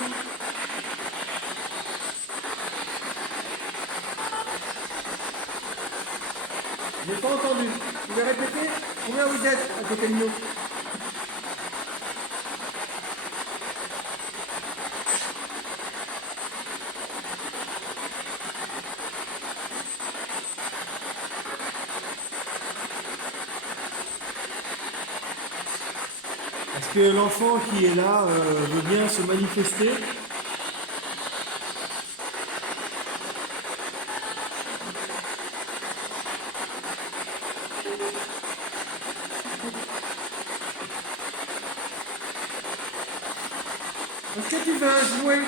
Je n'ai pas entendu. Vous pouvez répéter? Combien vous êtes à côté de nous? Est-ce que l'enfant qui est là veut bien se manifester? Est-ce que tu veux un jouet?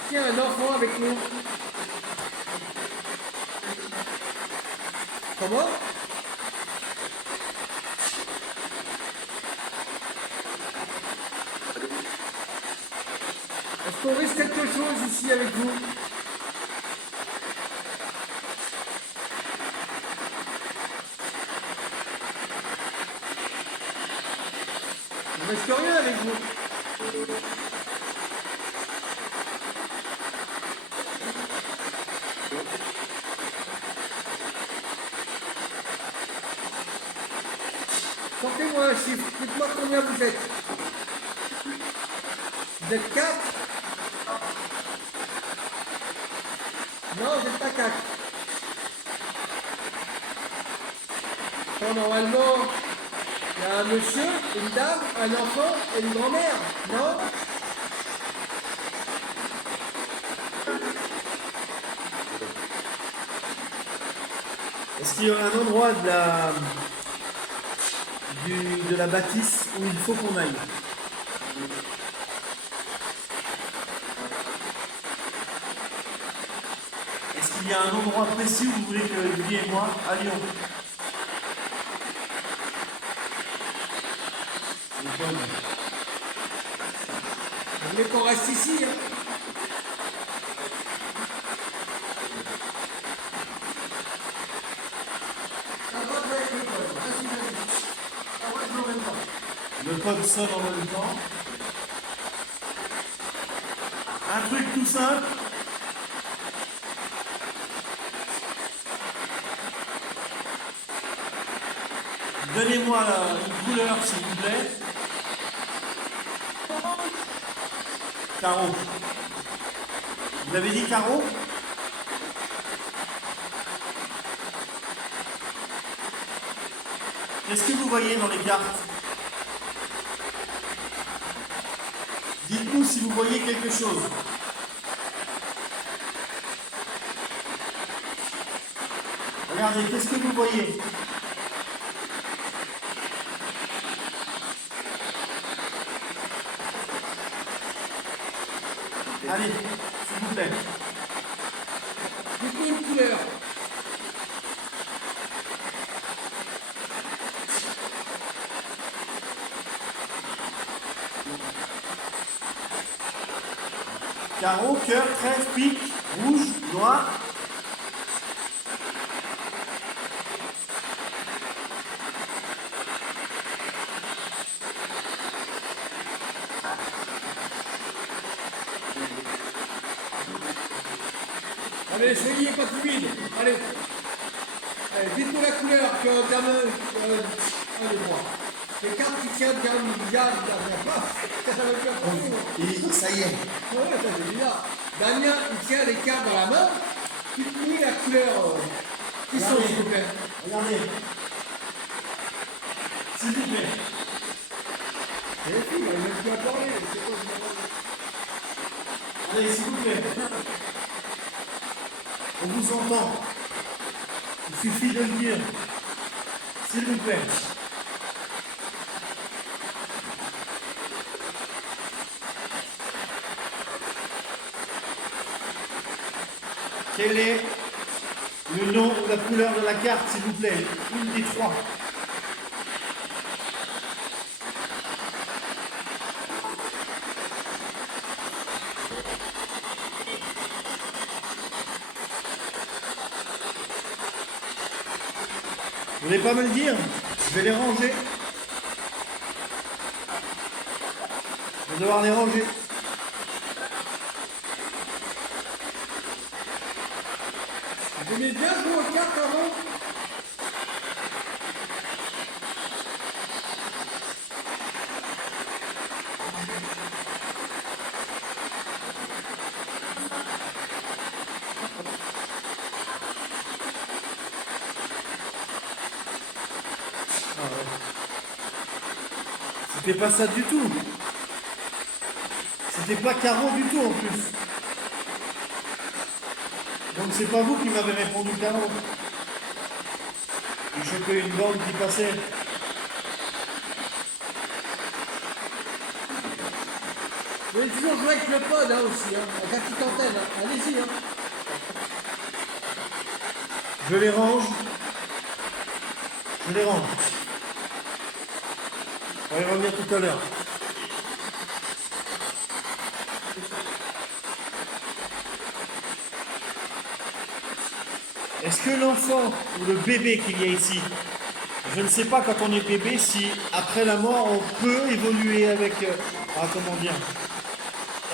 Est-ce qu'il y a un enfant avec nous? Comment? Est-ce qu'on risque quelque chose ici avec vous? On risque rien avec vous. Sortez-moi un chiffre. Dites-moi combien vous êtes. Vous êtes 4? Non, vous n'êtes pas 4. Normalement, il y a un monsieur, une dame, un enfant et une grand-mère. Non? Est-ce qu'il y a un endroit de la bâtisse où il faut qu'on aille? Est-ce qu'il y a un endroit précis où vous voulez que Didier et moi allions? Vous voulez qu'on reste ici, hein? téléphone sonne en même temps. Un truc tout simple. Donnez-moi une couleur, s'il vous plaît. Carreau. Vous avez dit carreau? Qu'est-ce que vous voyez dans les cartes? Dites-nous si vous voyez quelque chose. Regardez, qu'est-ce que vous voyez? Allez, s'il vous plaît. Dites-nous une couleur. Carreau, cœur, trèfle, pique, rouge, noir. Allez, soyez pas timide. Allez. Allez, dites-nous la couleur que Damien a le droit. Les cartes qui tiennent Damien, Et ça y est. ouais, ça c'est bizarre. Damien, il tient les cartes dans la main. Dites-nous la couleur qui sont, s'il vous plaît. Regardez. S'il vous plaît. C'est fou, il n'a même plus à parler. C'est quoi, Allez, s'il vous plaît. On vous entend. Il suffit de le dire. S'il vous plaît. Quel est le nom ou la couleur de la carte, s'il vous plaît? Une des trois. Vous voulez pas me le dire? Je vais les ranger. Je vais devoir les ranger. vous aimez bien jouer aux cartes avant? C'était pas ça du tout. C'était pas carreau du tout en plus. Donc c'est pas vous qui m'avez répondu carreau. J'ai chopé une bande qui passait. Vous pouvez toujours jouer avec le pod aussi, hein, avec la petite antenne. Hein. Allez-y. Hein. Je les range. Je les range. On va y revenir tout à l'heure. Est-ce que l'enfant ou le bébé qu'il y a ici, je ne sais pas quand on est bébé si après la mort on peut évoluer avec... comment dire?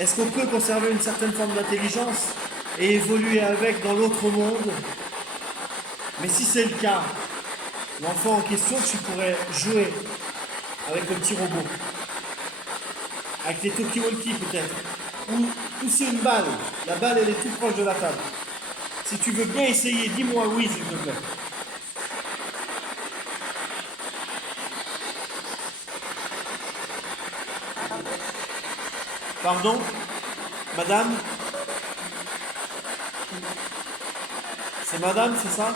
Est-ce qu'on peut conserver une certaine forme d'intelligence et évoluer avec dans l'autre monde? Mais si c'est le cas, l'enfant en question, tu pourrais jouer avec le petit robot. Avec les talkie-walkie peut-être. Ou pousser une balle. La balle elle est tout proche de la table. Si tu veux bien essayer, dis-moi oui s'il te plaît. Pardon? Madame? C'est madame, c'est ça?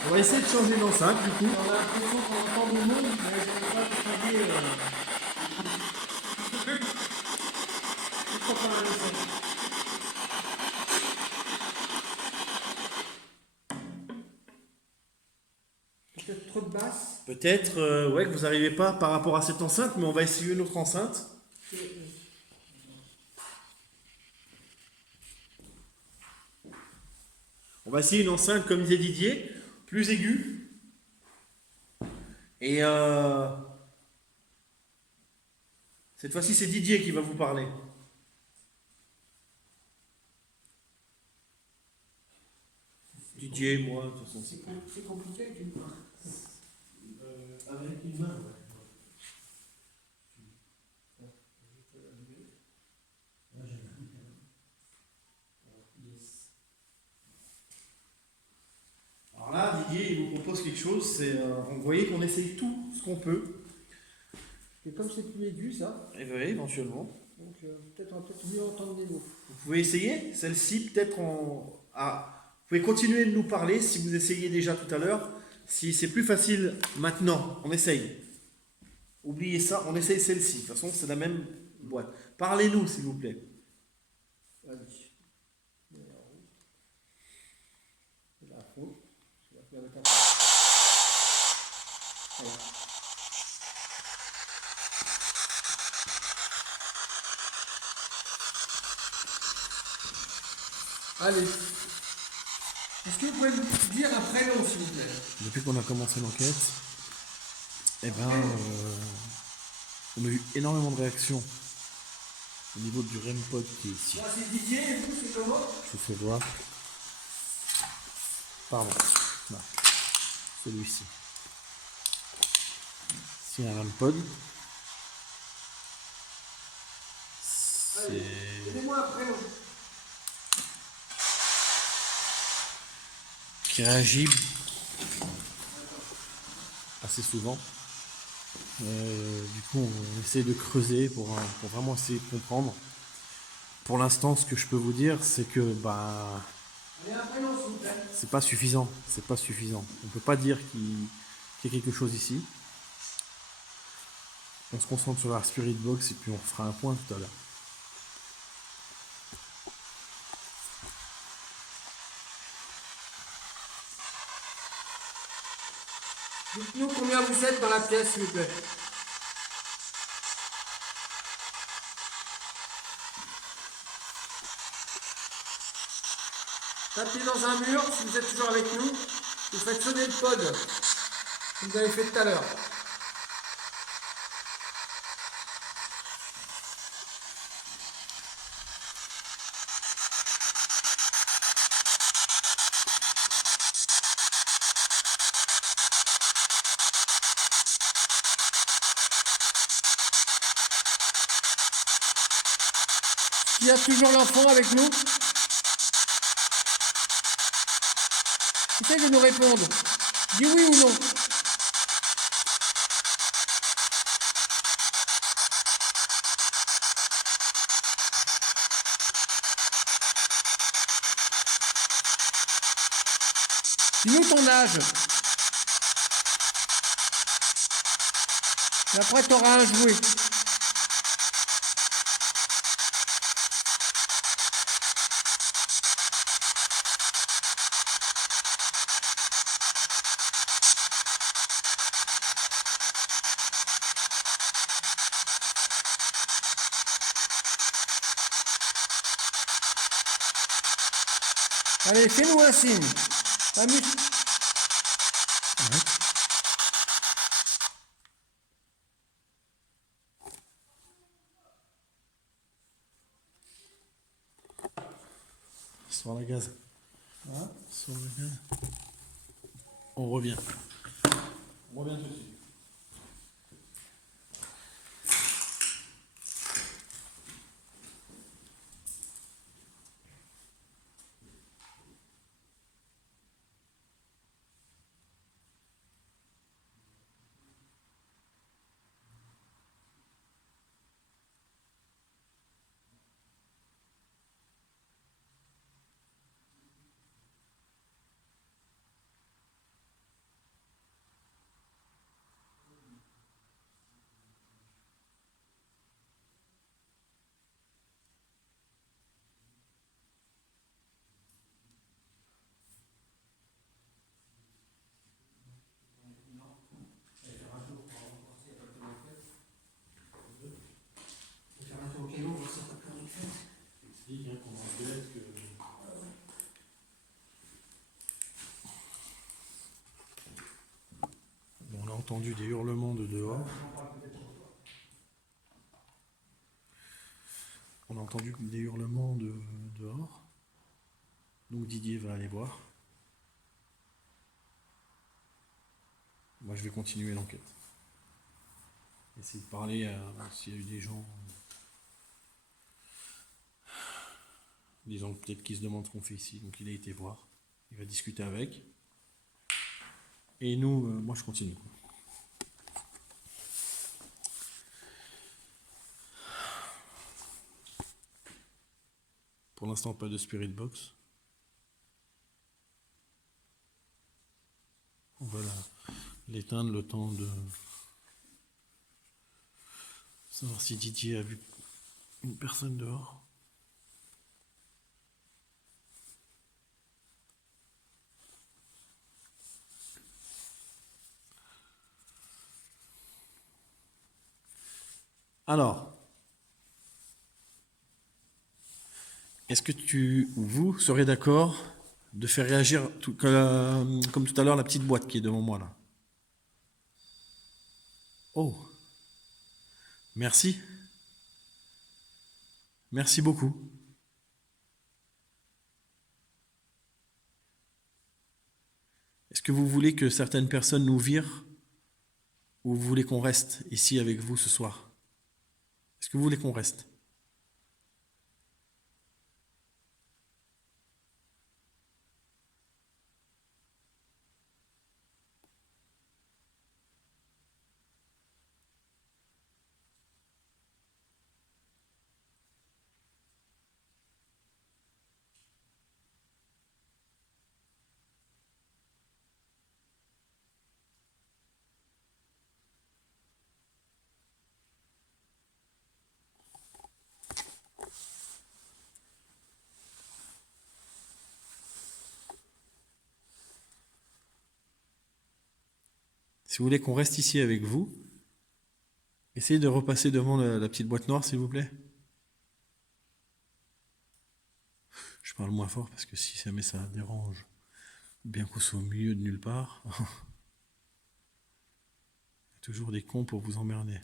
On va essayer de changer l'enceinte du coup. On a l'impression qu'on entend le monde, mais je ne sais pas distinguer. Pourquoi pas la leçon? Peut-être ouais, que vous n'arrivez pas par rapport à cette enceinte, mais on va essayer une autre enceinte. On va essayer une enceinte, comme disait Didier, plus aiguë. Et cette fois-ci, c'est Didier qui va vous parler. Didier, moi, de toute façon. C'est compliqué avec une main. Avec une main, ouais. Alors là, Didier, il vous propose quelque chose, c'est, vous voyez qu'on essaye tout ce qu'on peut. Et comme c'est plus aigu, ça, Et oui, éventuellement. donc peut-être on va peut-être mieux entendre les mots. Vous pouvez essayer, celle-ci, peut-être en... Ah, vous pouvez continuer de nous parler si vous essayez déjà tout à l'heure. Si c'est plus facile maintenant, on essaye. Oubliez ça, on essaye celle-ci. De toute façon, c'est la même boîte. Parlez-nous, s'il vous plaît. Vas-y. C'est la faute. Je vais faire le tapage. Voilà. Allez. Est-ce que vous pouvez me dire un prénom, s'il vous plaît? Depuis qu'on a commencé l'enquête, eh ben, on a eu énormément de réactions au niveau du REM-pod qui est ici. Là, c'est Didier, et vous, c'est comment? Je vous fais voir. Pardon. Non. Celui-ci. C'est un REM-pod. Allez, C'est... donnez-moi un prénom. qui réagit assez souvent. Du coup, on essaie de creuser pour vraiment essayer de comprendre. Pour l'instant, ce que je peux vous dire, c'est que Allez, un prénom, s'il vous plaît. c'est pas suffisant. C'est pas suffisant. On peut pas dire qu'il y a quelque chose ici. On se concentre sur la spirit box et puis on fera un point tout à l'heure. Dites-nous combien vous êtes dans la pièce, s'il vous plaît. Tapez dans un mur, si vous êtes toujours avec nous. Vous faites sonner le pod que vous avez fait tout à l'heure. Il y a toujours l'enfant avec nous. Essayez de nous répondre. Dis oui ou non. Dis-nous ton âge. Et après, tu auras un jouet. Allez, fais-nous un signe. Amuse. Sur la gaz. Hein? Sur le gaz. On revient. On revient tout de suite. entendu des hurlements de dehors. On a entendu des hurlements de dehors. Donc Didier va aller voir. Moi, je vais continuer l'enquête. Essayer de parler s'il y a eu des gens peut-être qui se demandent ce qu'on fait ici. Donc il a été voir. Il va discuter avec. Et nous, moi, je continue. Pour l'instant, pas de spirit box. On va l'éteindre le temps de savoir si Didier a vu une personne dehors. Alors, est-ce que vous serez d'accord de faire réagir comme tout à l'heure la petite boîte qui est devant moi là? Oh, merci. Merci beaucoup. Est-ce que vous voulez que certaines personnes nous virent ou vous voulez qu'on reste ici avec vous ce soir? Est-ce que vous voulez qu'on reste? Si vous voulez qu'on reste ici avec vous, essayez de repasser devant la petite boîte noire, s'il vous plaît. Je parle moins fort parce que si jamais ça dérange, bien qu'on soit au milieu de nulle part, il y a toujours des cons pour vous emmerder.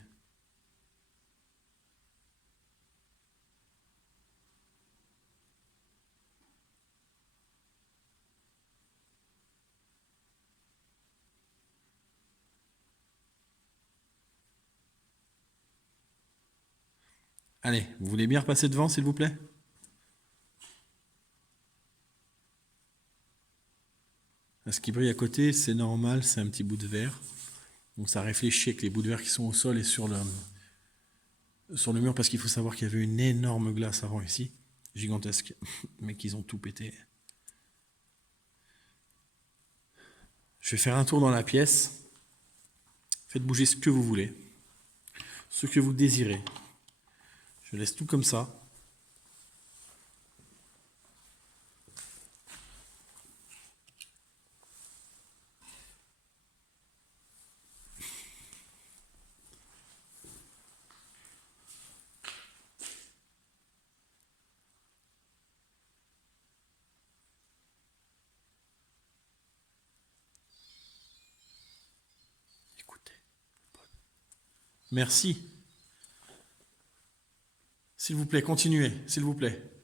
Allez, vous voulez bien repasser devant, s'il vous plaît? Ce qui brille à côté, c'est normal, c'est un petit bout de verre. Donc ça réfléchit avec les bouts de verre qui sont au sol et sur le mur, parce qu'il faut savoir qu'il y avait une énorme glace avant ici, gigantesque, mais qu'ils ont tout pété. Je vais faire un tour dans la pièce. Faites bouger ce que vous voulez, ce que vous désirez. Je laisse tout comme ça. Écoutez. Merci. S'il vous plaît, continuez, s'il vous plaît.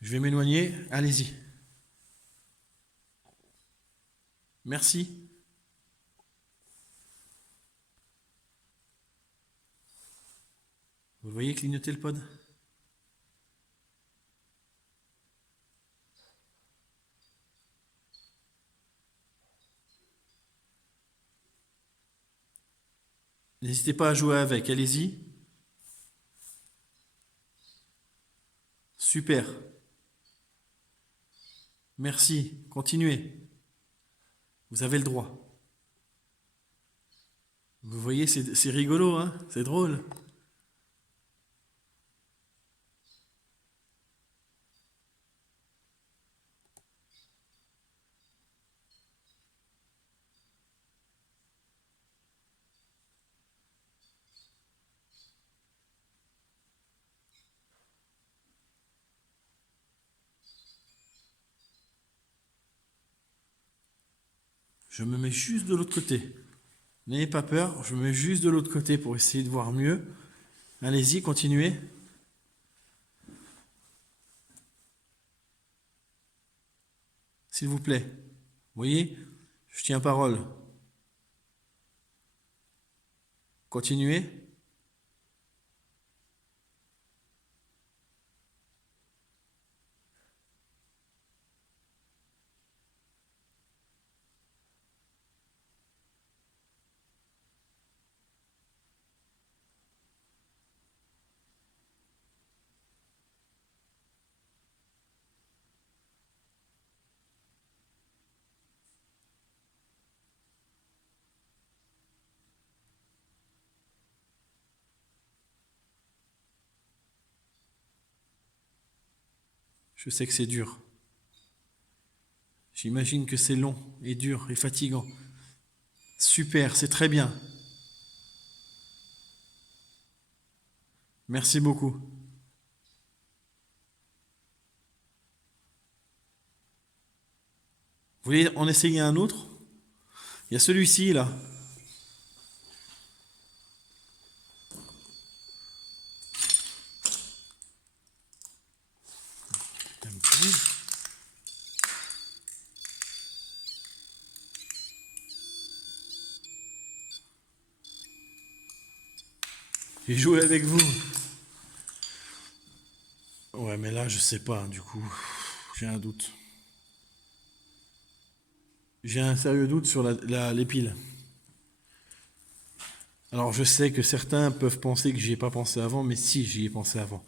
Je vais m'éloigner, allez-y. Merci. Vous voyez clignoter le pod? N'hésitez pas à jouer avec, allez-y. Super. Merci, continuez. Vous avez le droit. Vous voyez, c'est rigolo, hein? C'est drôle. Je me mets juste de l'autre côté. N'ayez pas peur, je me mets juste de l'autre côté pour essayer de voir mieux. Allez-y, continuez. S'il vous plaît. Vous voyez, je tiens parole. Continuez. Je sais que c'est dur. J'imagine que c'est long et dur et fatigant. Super, c'est très bien. Merci beaucoup. Vous voulez en essayer un autre? Il y a celui-ci là. J'ai joué avec vous. Ouais, mais là, je sais pas, du coup. J'ai un doute. J'ai un sérieux doute sur les piles. Alors, je sais que certains peuvent penser que j'y ai pas pensé avant, mais si, j'y ai pensé avant.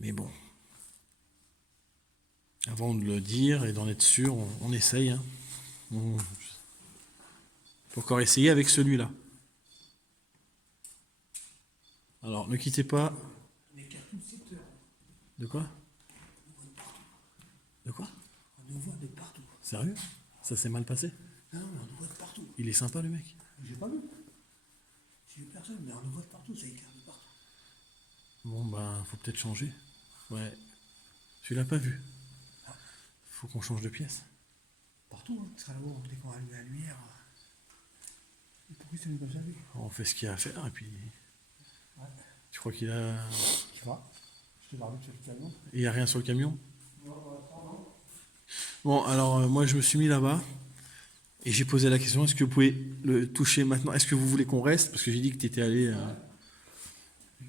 Mais bon. Avant de le dire et d'en être sûr, on essaye. Hein. On peut encore essayer avec celui-là. Alors, ne quittez pas. De quoi? De quoi? On nous voit de partout. Sérieux? Ça s'est mal passé? Non, mais on nous voit de partout. Il est sympa, le mec. J'ai pas vu. J'ai vu personne, mais on nous voit de partout, ça éclaire de partout. Bon, ben, faut peut-être changer. Ouais. Tu l'as pas vu. Faut qu'on change de pièce. Partout, hein. Ça là-haut, dès qu'on allume la lumière. Et pourquoi ça n'est pas servi? On fait ce qu'il y a à faire, et puis... Ouais. Tu crois qu'il a... Tu vois? Je te l'ai revu sur le camion. Il n'y a rien sur le camion? Non. Bon, alors, moi, je me suis mis là-bas, et j'ai posé la question, est-ce que vous pouvez le toucher maintenant? Est-ce que vous voulez qu'on reste? Parce que j'ai dit que tu étais allé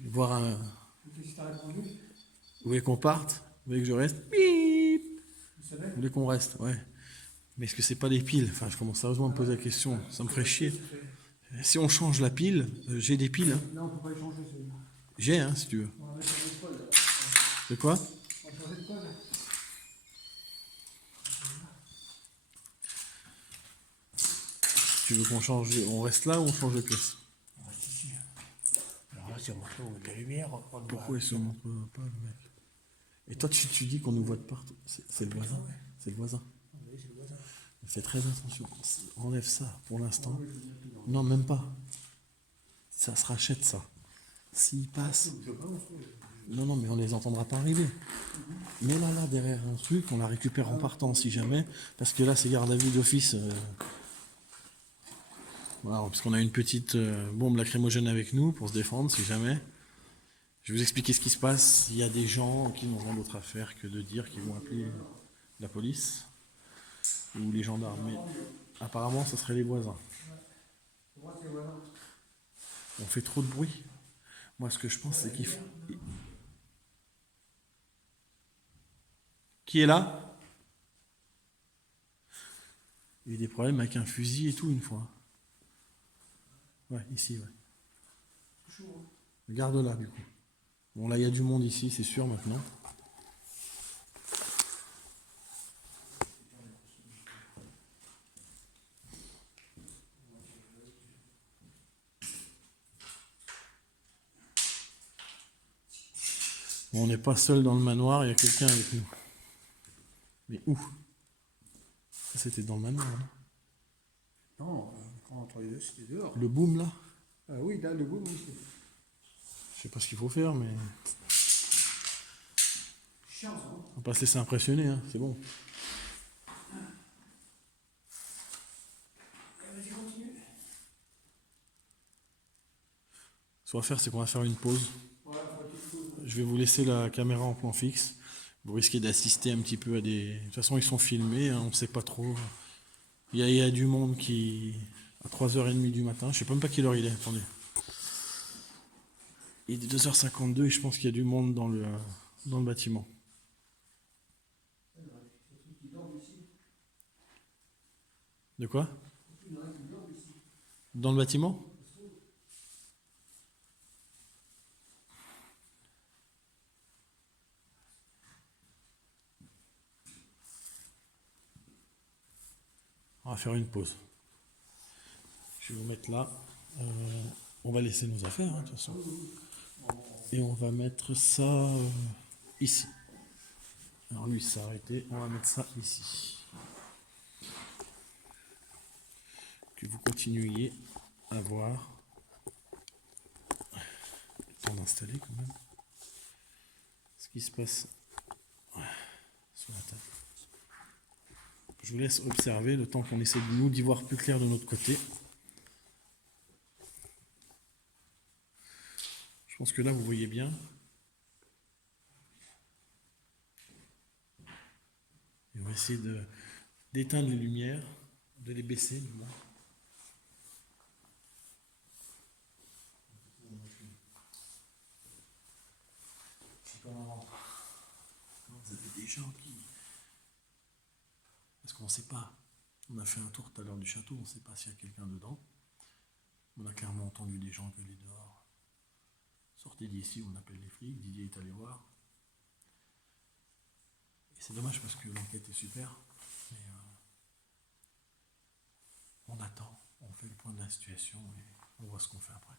voir un... Qu'est-ce que t'as répondu? Vous voulez qu'on parte? Vous voulez que je reste? Bip! Vous savez? Vous voulez qu'on reste? Ouais. Mais est-ce que c'est pas les piles? Enfin, je commence sérieusement à me poser la question. Ça me ferait chier. Si on change la pile, j'ai des piles. Hein. Là, on peut pas y changer celui-là. J'ai, hein, si tu veux. On va mettre changer de code. De quoi? On va changer de code. Tu veux qu'on change, on reste là ou on change de pièce? On reste ici. Alors là, si on monte au de la lumière, on voit. Pourquoi il se montre pas, le mec? Et toi, tu dis qu'on nous voit de partout. C'est le voisin. Ouais. C'est le voisin. Oui, c'est le voisin. Fais très attention. Enlève ça pour l'instant. Non, même pas. Ça se rachète, ça. S'il passe. Non, mais on les entendra pas arriver. Mais là, derrière un truc, on la récupère en partant, si jamais. Parce que là, c'est garde à vue d'office. Voilà, parce qu'on a une petite bombe lacrymogène avec nous pour se défendre, si jamais. Je vais vous expliquer ce qui se passe. Il y a des gens qui n'ont rien d'autre à faire que de dire qu'ils vont appeler la police ou les gendarmes. Mais apparemment, ça serait les voisins. On fait trop de bruit. Moi, ce que je pense, c'est qu'il faut... Qui est là? Il y a eu des problèmes avec un fusil et tout, une fois. Ouais, ici, ouais. Garde là, du coup. Bon, là, il y a du monde ici, c'est sûr, maintenant. Bon, on n'est pas seul dans le manoir, il y a quelqu'un avec nous. Mais où? Ça, c'était dans le manoir, là. Non, quand entre les deux, c'était dehors. Le boom, là? Oui, là, le bout, oui, c'est. Je sais pas ce qu'il faut faire, mais... Chiant, hein. On va pas se laisser impressionner, hein, c'est bon. Ce qu'on va faire, c'est qu'on va faire une pause. Ouais, faut être fou. Je vais vous laisser la caméra en plan fixe. Vous risquez d'assister un petit peu à des... De toute façon, ils sont filmés, hein, on ne sait pas trop. Il y a du monde qui... À 3h30 du matin, je sais même pas quelle heure il est, attendez. Il est 2h52 et je pense qu'il y a du monde dans le bâtiment. De quoi? Dans le bâtiment? On va faire une pause. Je vais vous mettre là. On va laisser nos affaires, hein, de toute façon. Et on va mettre ça ici. Alors lui, s'est arrêté. On va mettre ça ici. Que vous continuiez à voir. Le temps d'installer quand même. Ce qui se passe sur la table. Je vous laisse observer le temps qu'on essaie de nous d'y voir plus clair de notre côté. Je pense que là, vous voyez bien. Et on va essayer d'éteindre les lumières, de les baisser du moins. Vous avez des gens qui... Parce qu'on ne sait pas. On a fait un tour tout à l'heure du château, on ne sait pas s'il y a quelqu'un dedans. On a clairement entendu des gens gueuler dehors. Sortez d'ici, on appelle les flics, Didier est allé voir. Et c'est dommage parce que l'enquête est super. Mais on attend, on fait le point de la situation et on voit ce qu'on fait après.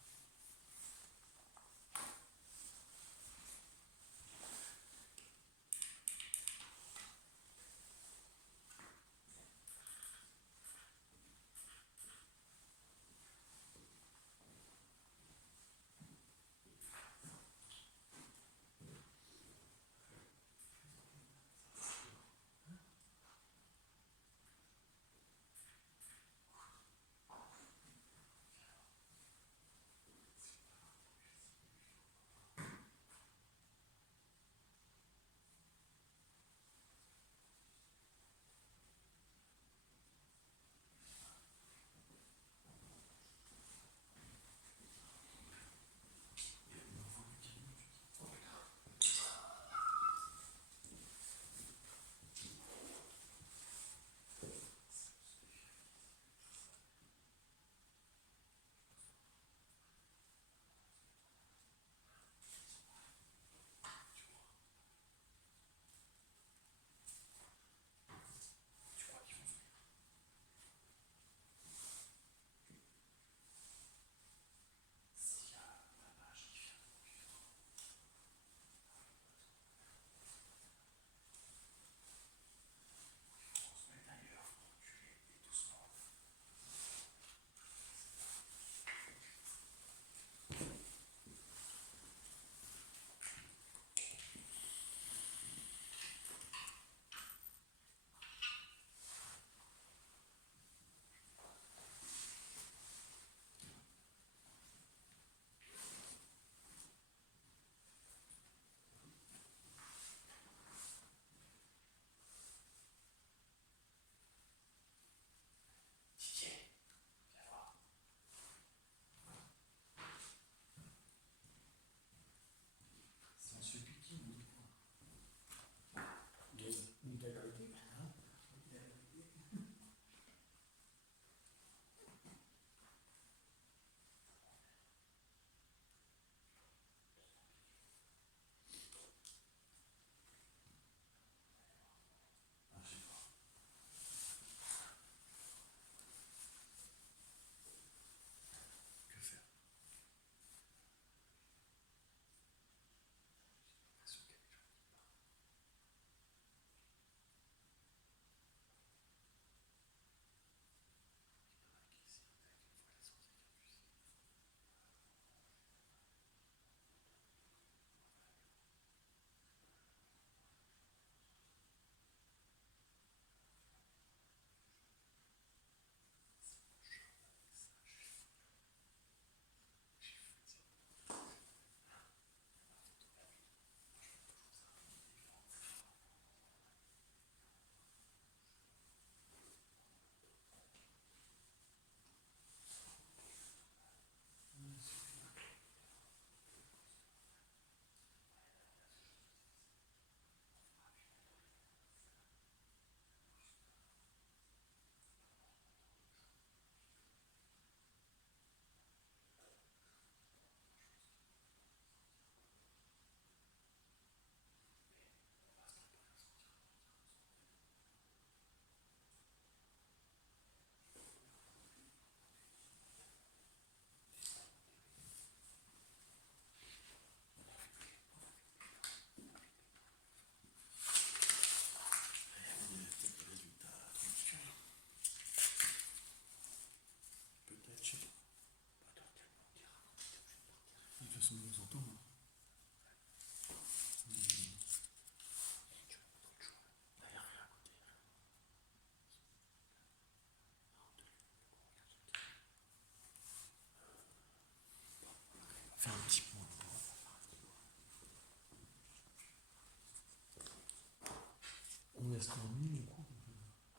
important. Faire un petit point. On laisse tourner, du coup.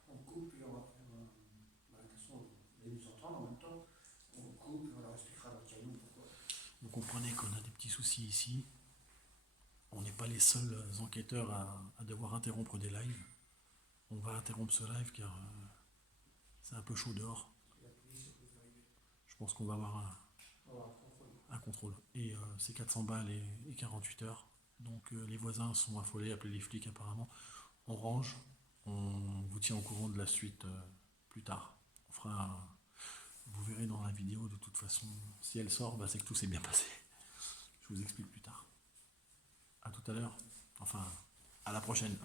On coupe et on va faire un. Bah, de toute façon, vous allez nous entendre en même temps. On coupe et on leur expliquera dans le caillou pourquoi. Vous comprenez qu'on a des petits soucis ici. On n'est pas les seuls enquêteurs à devoir interrompre des lives. On va interrompre ce live car c'est un peu chaud dehors. La police peut arriver. Je pense qu'on va avoir On va avoir un contrôle. un contrôle. Et c'est 400 balles et 48 heures. Donc les voisins sont affolés, appelés les flics apparemment. On range, on vous tient au courant de la suite plus tard. On fera vous verrez dans la vidéo de toute façon, si elle sort, bah, c'est que tout s'est bien passé. Je vous explique plus tard. À tout à l'heure. Enfin, à la prochaine.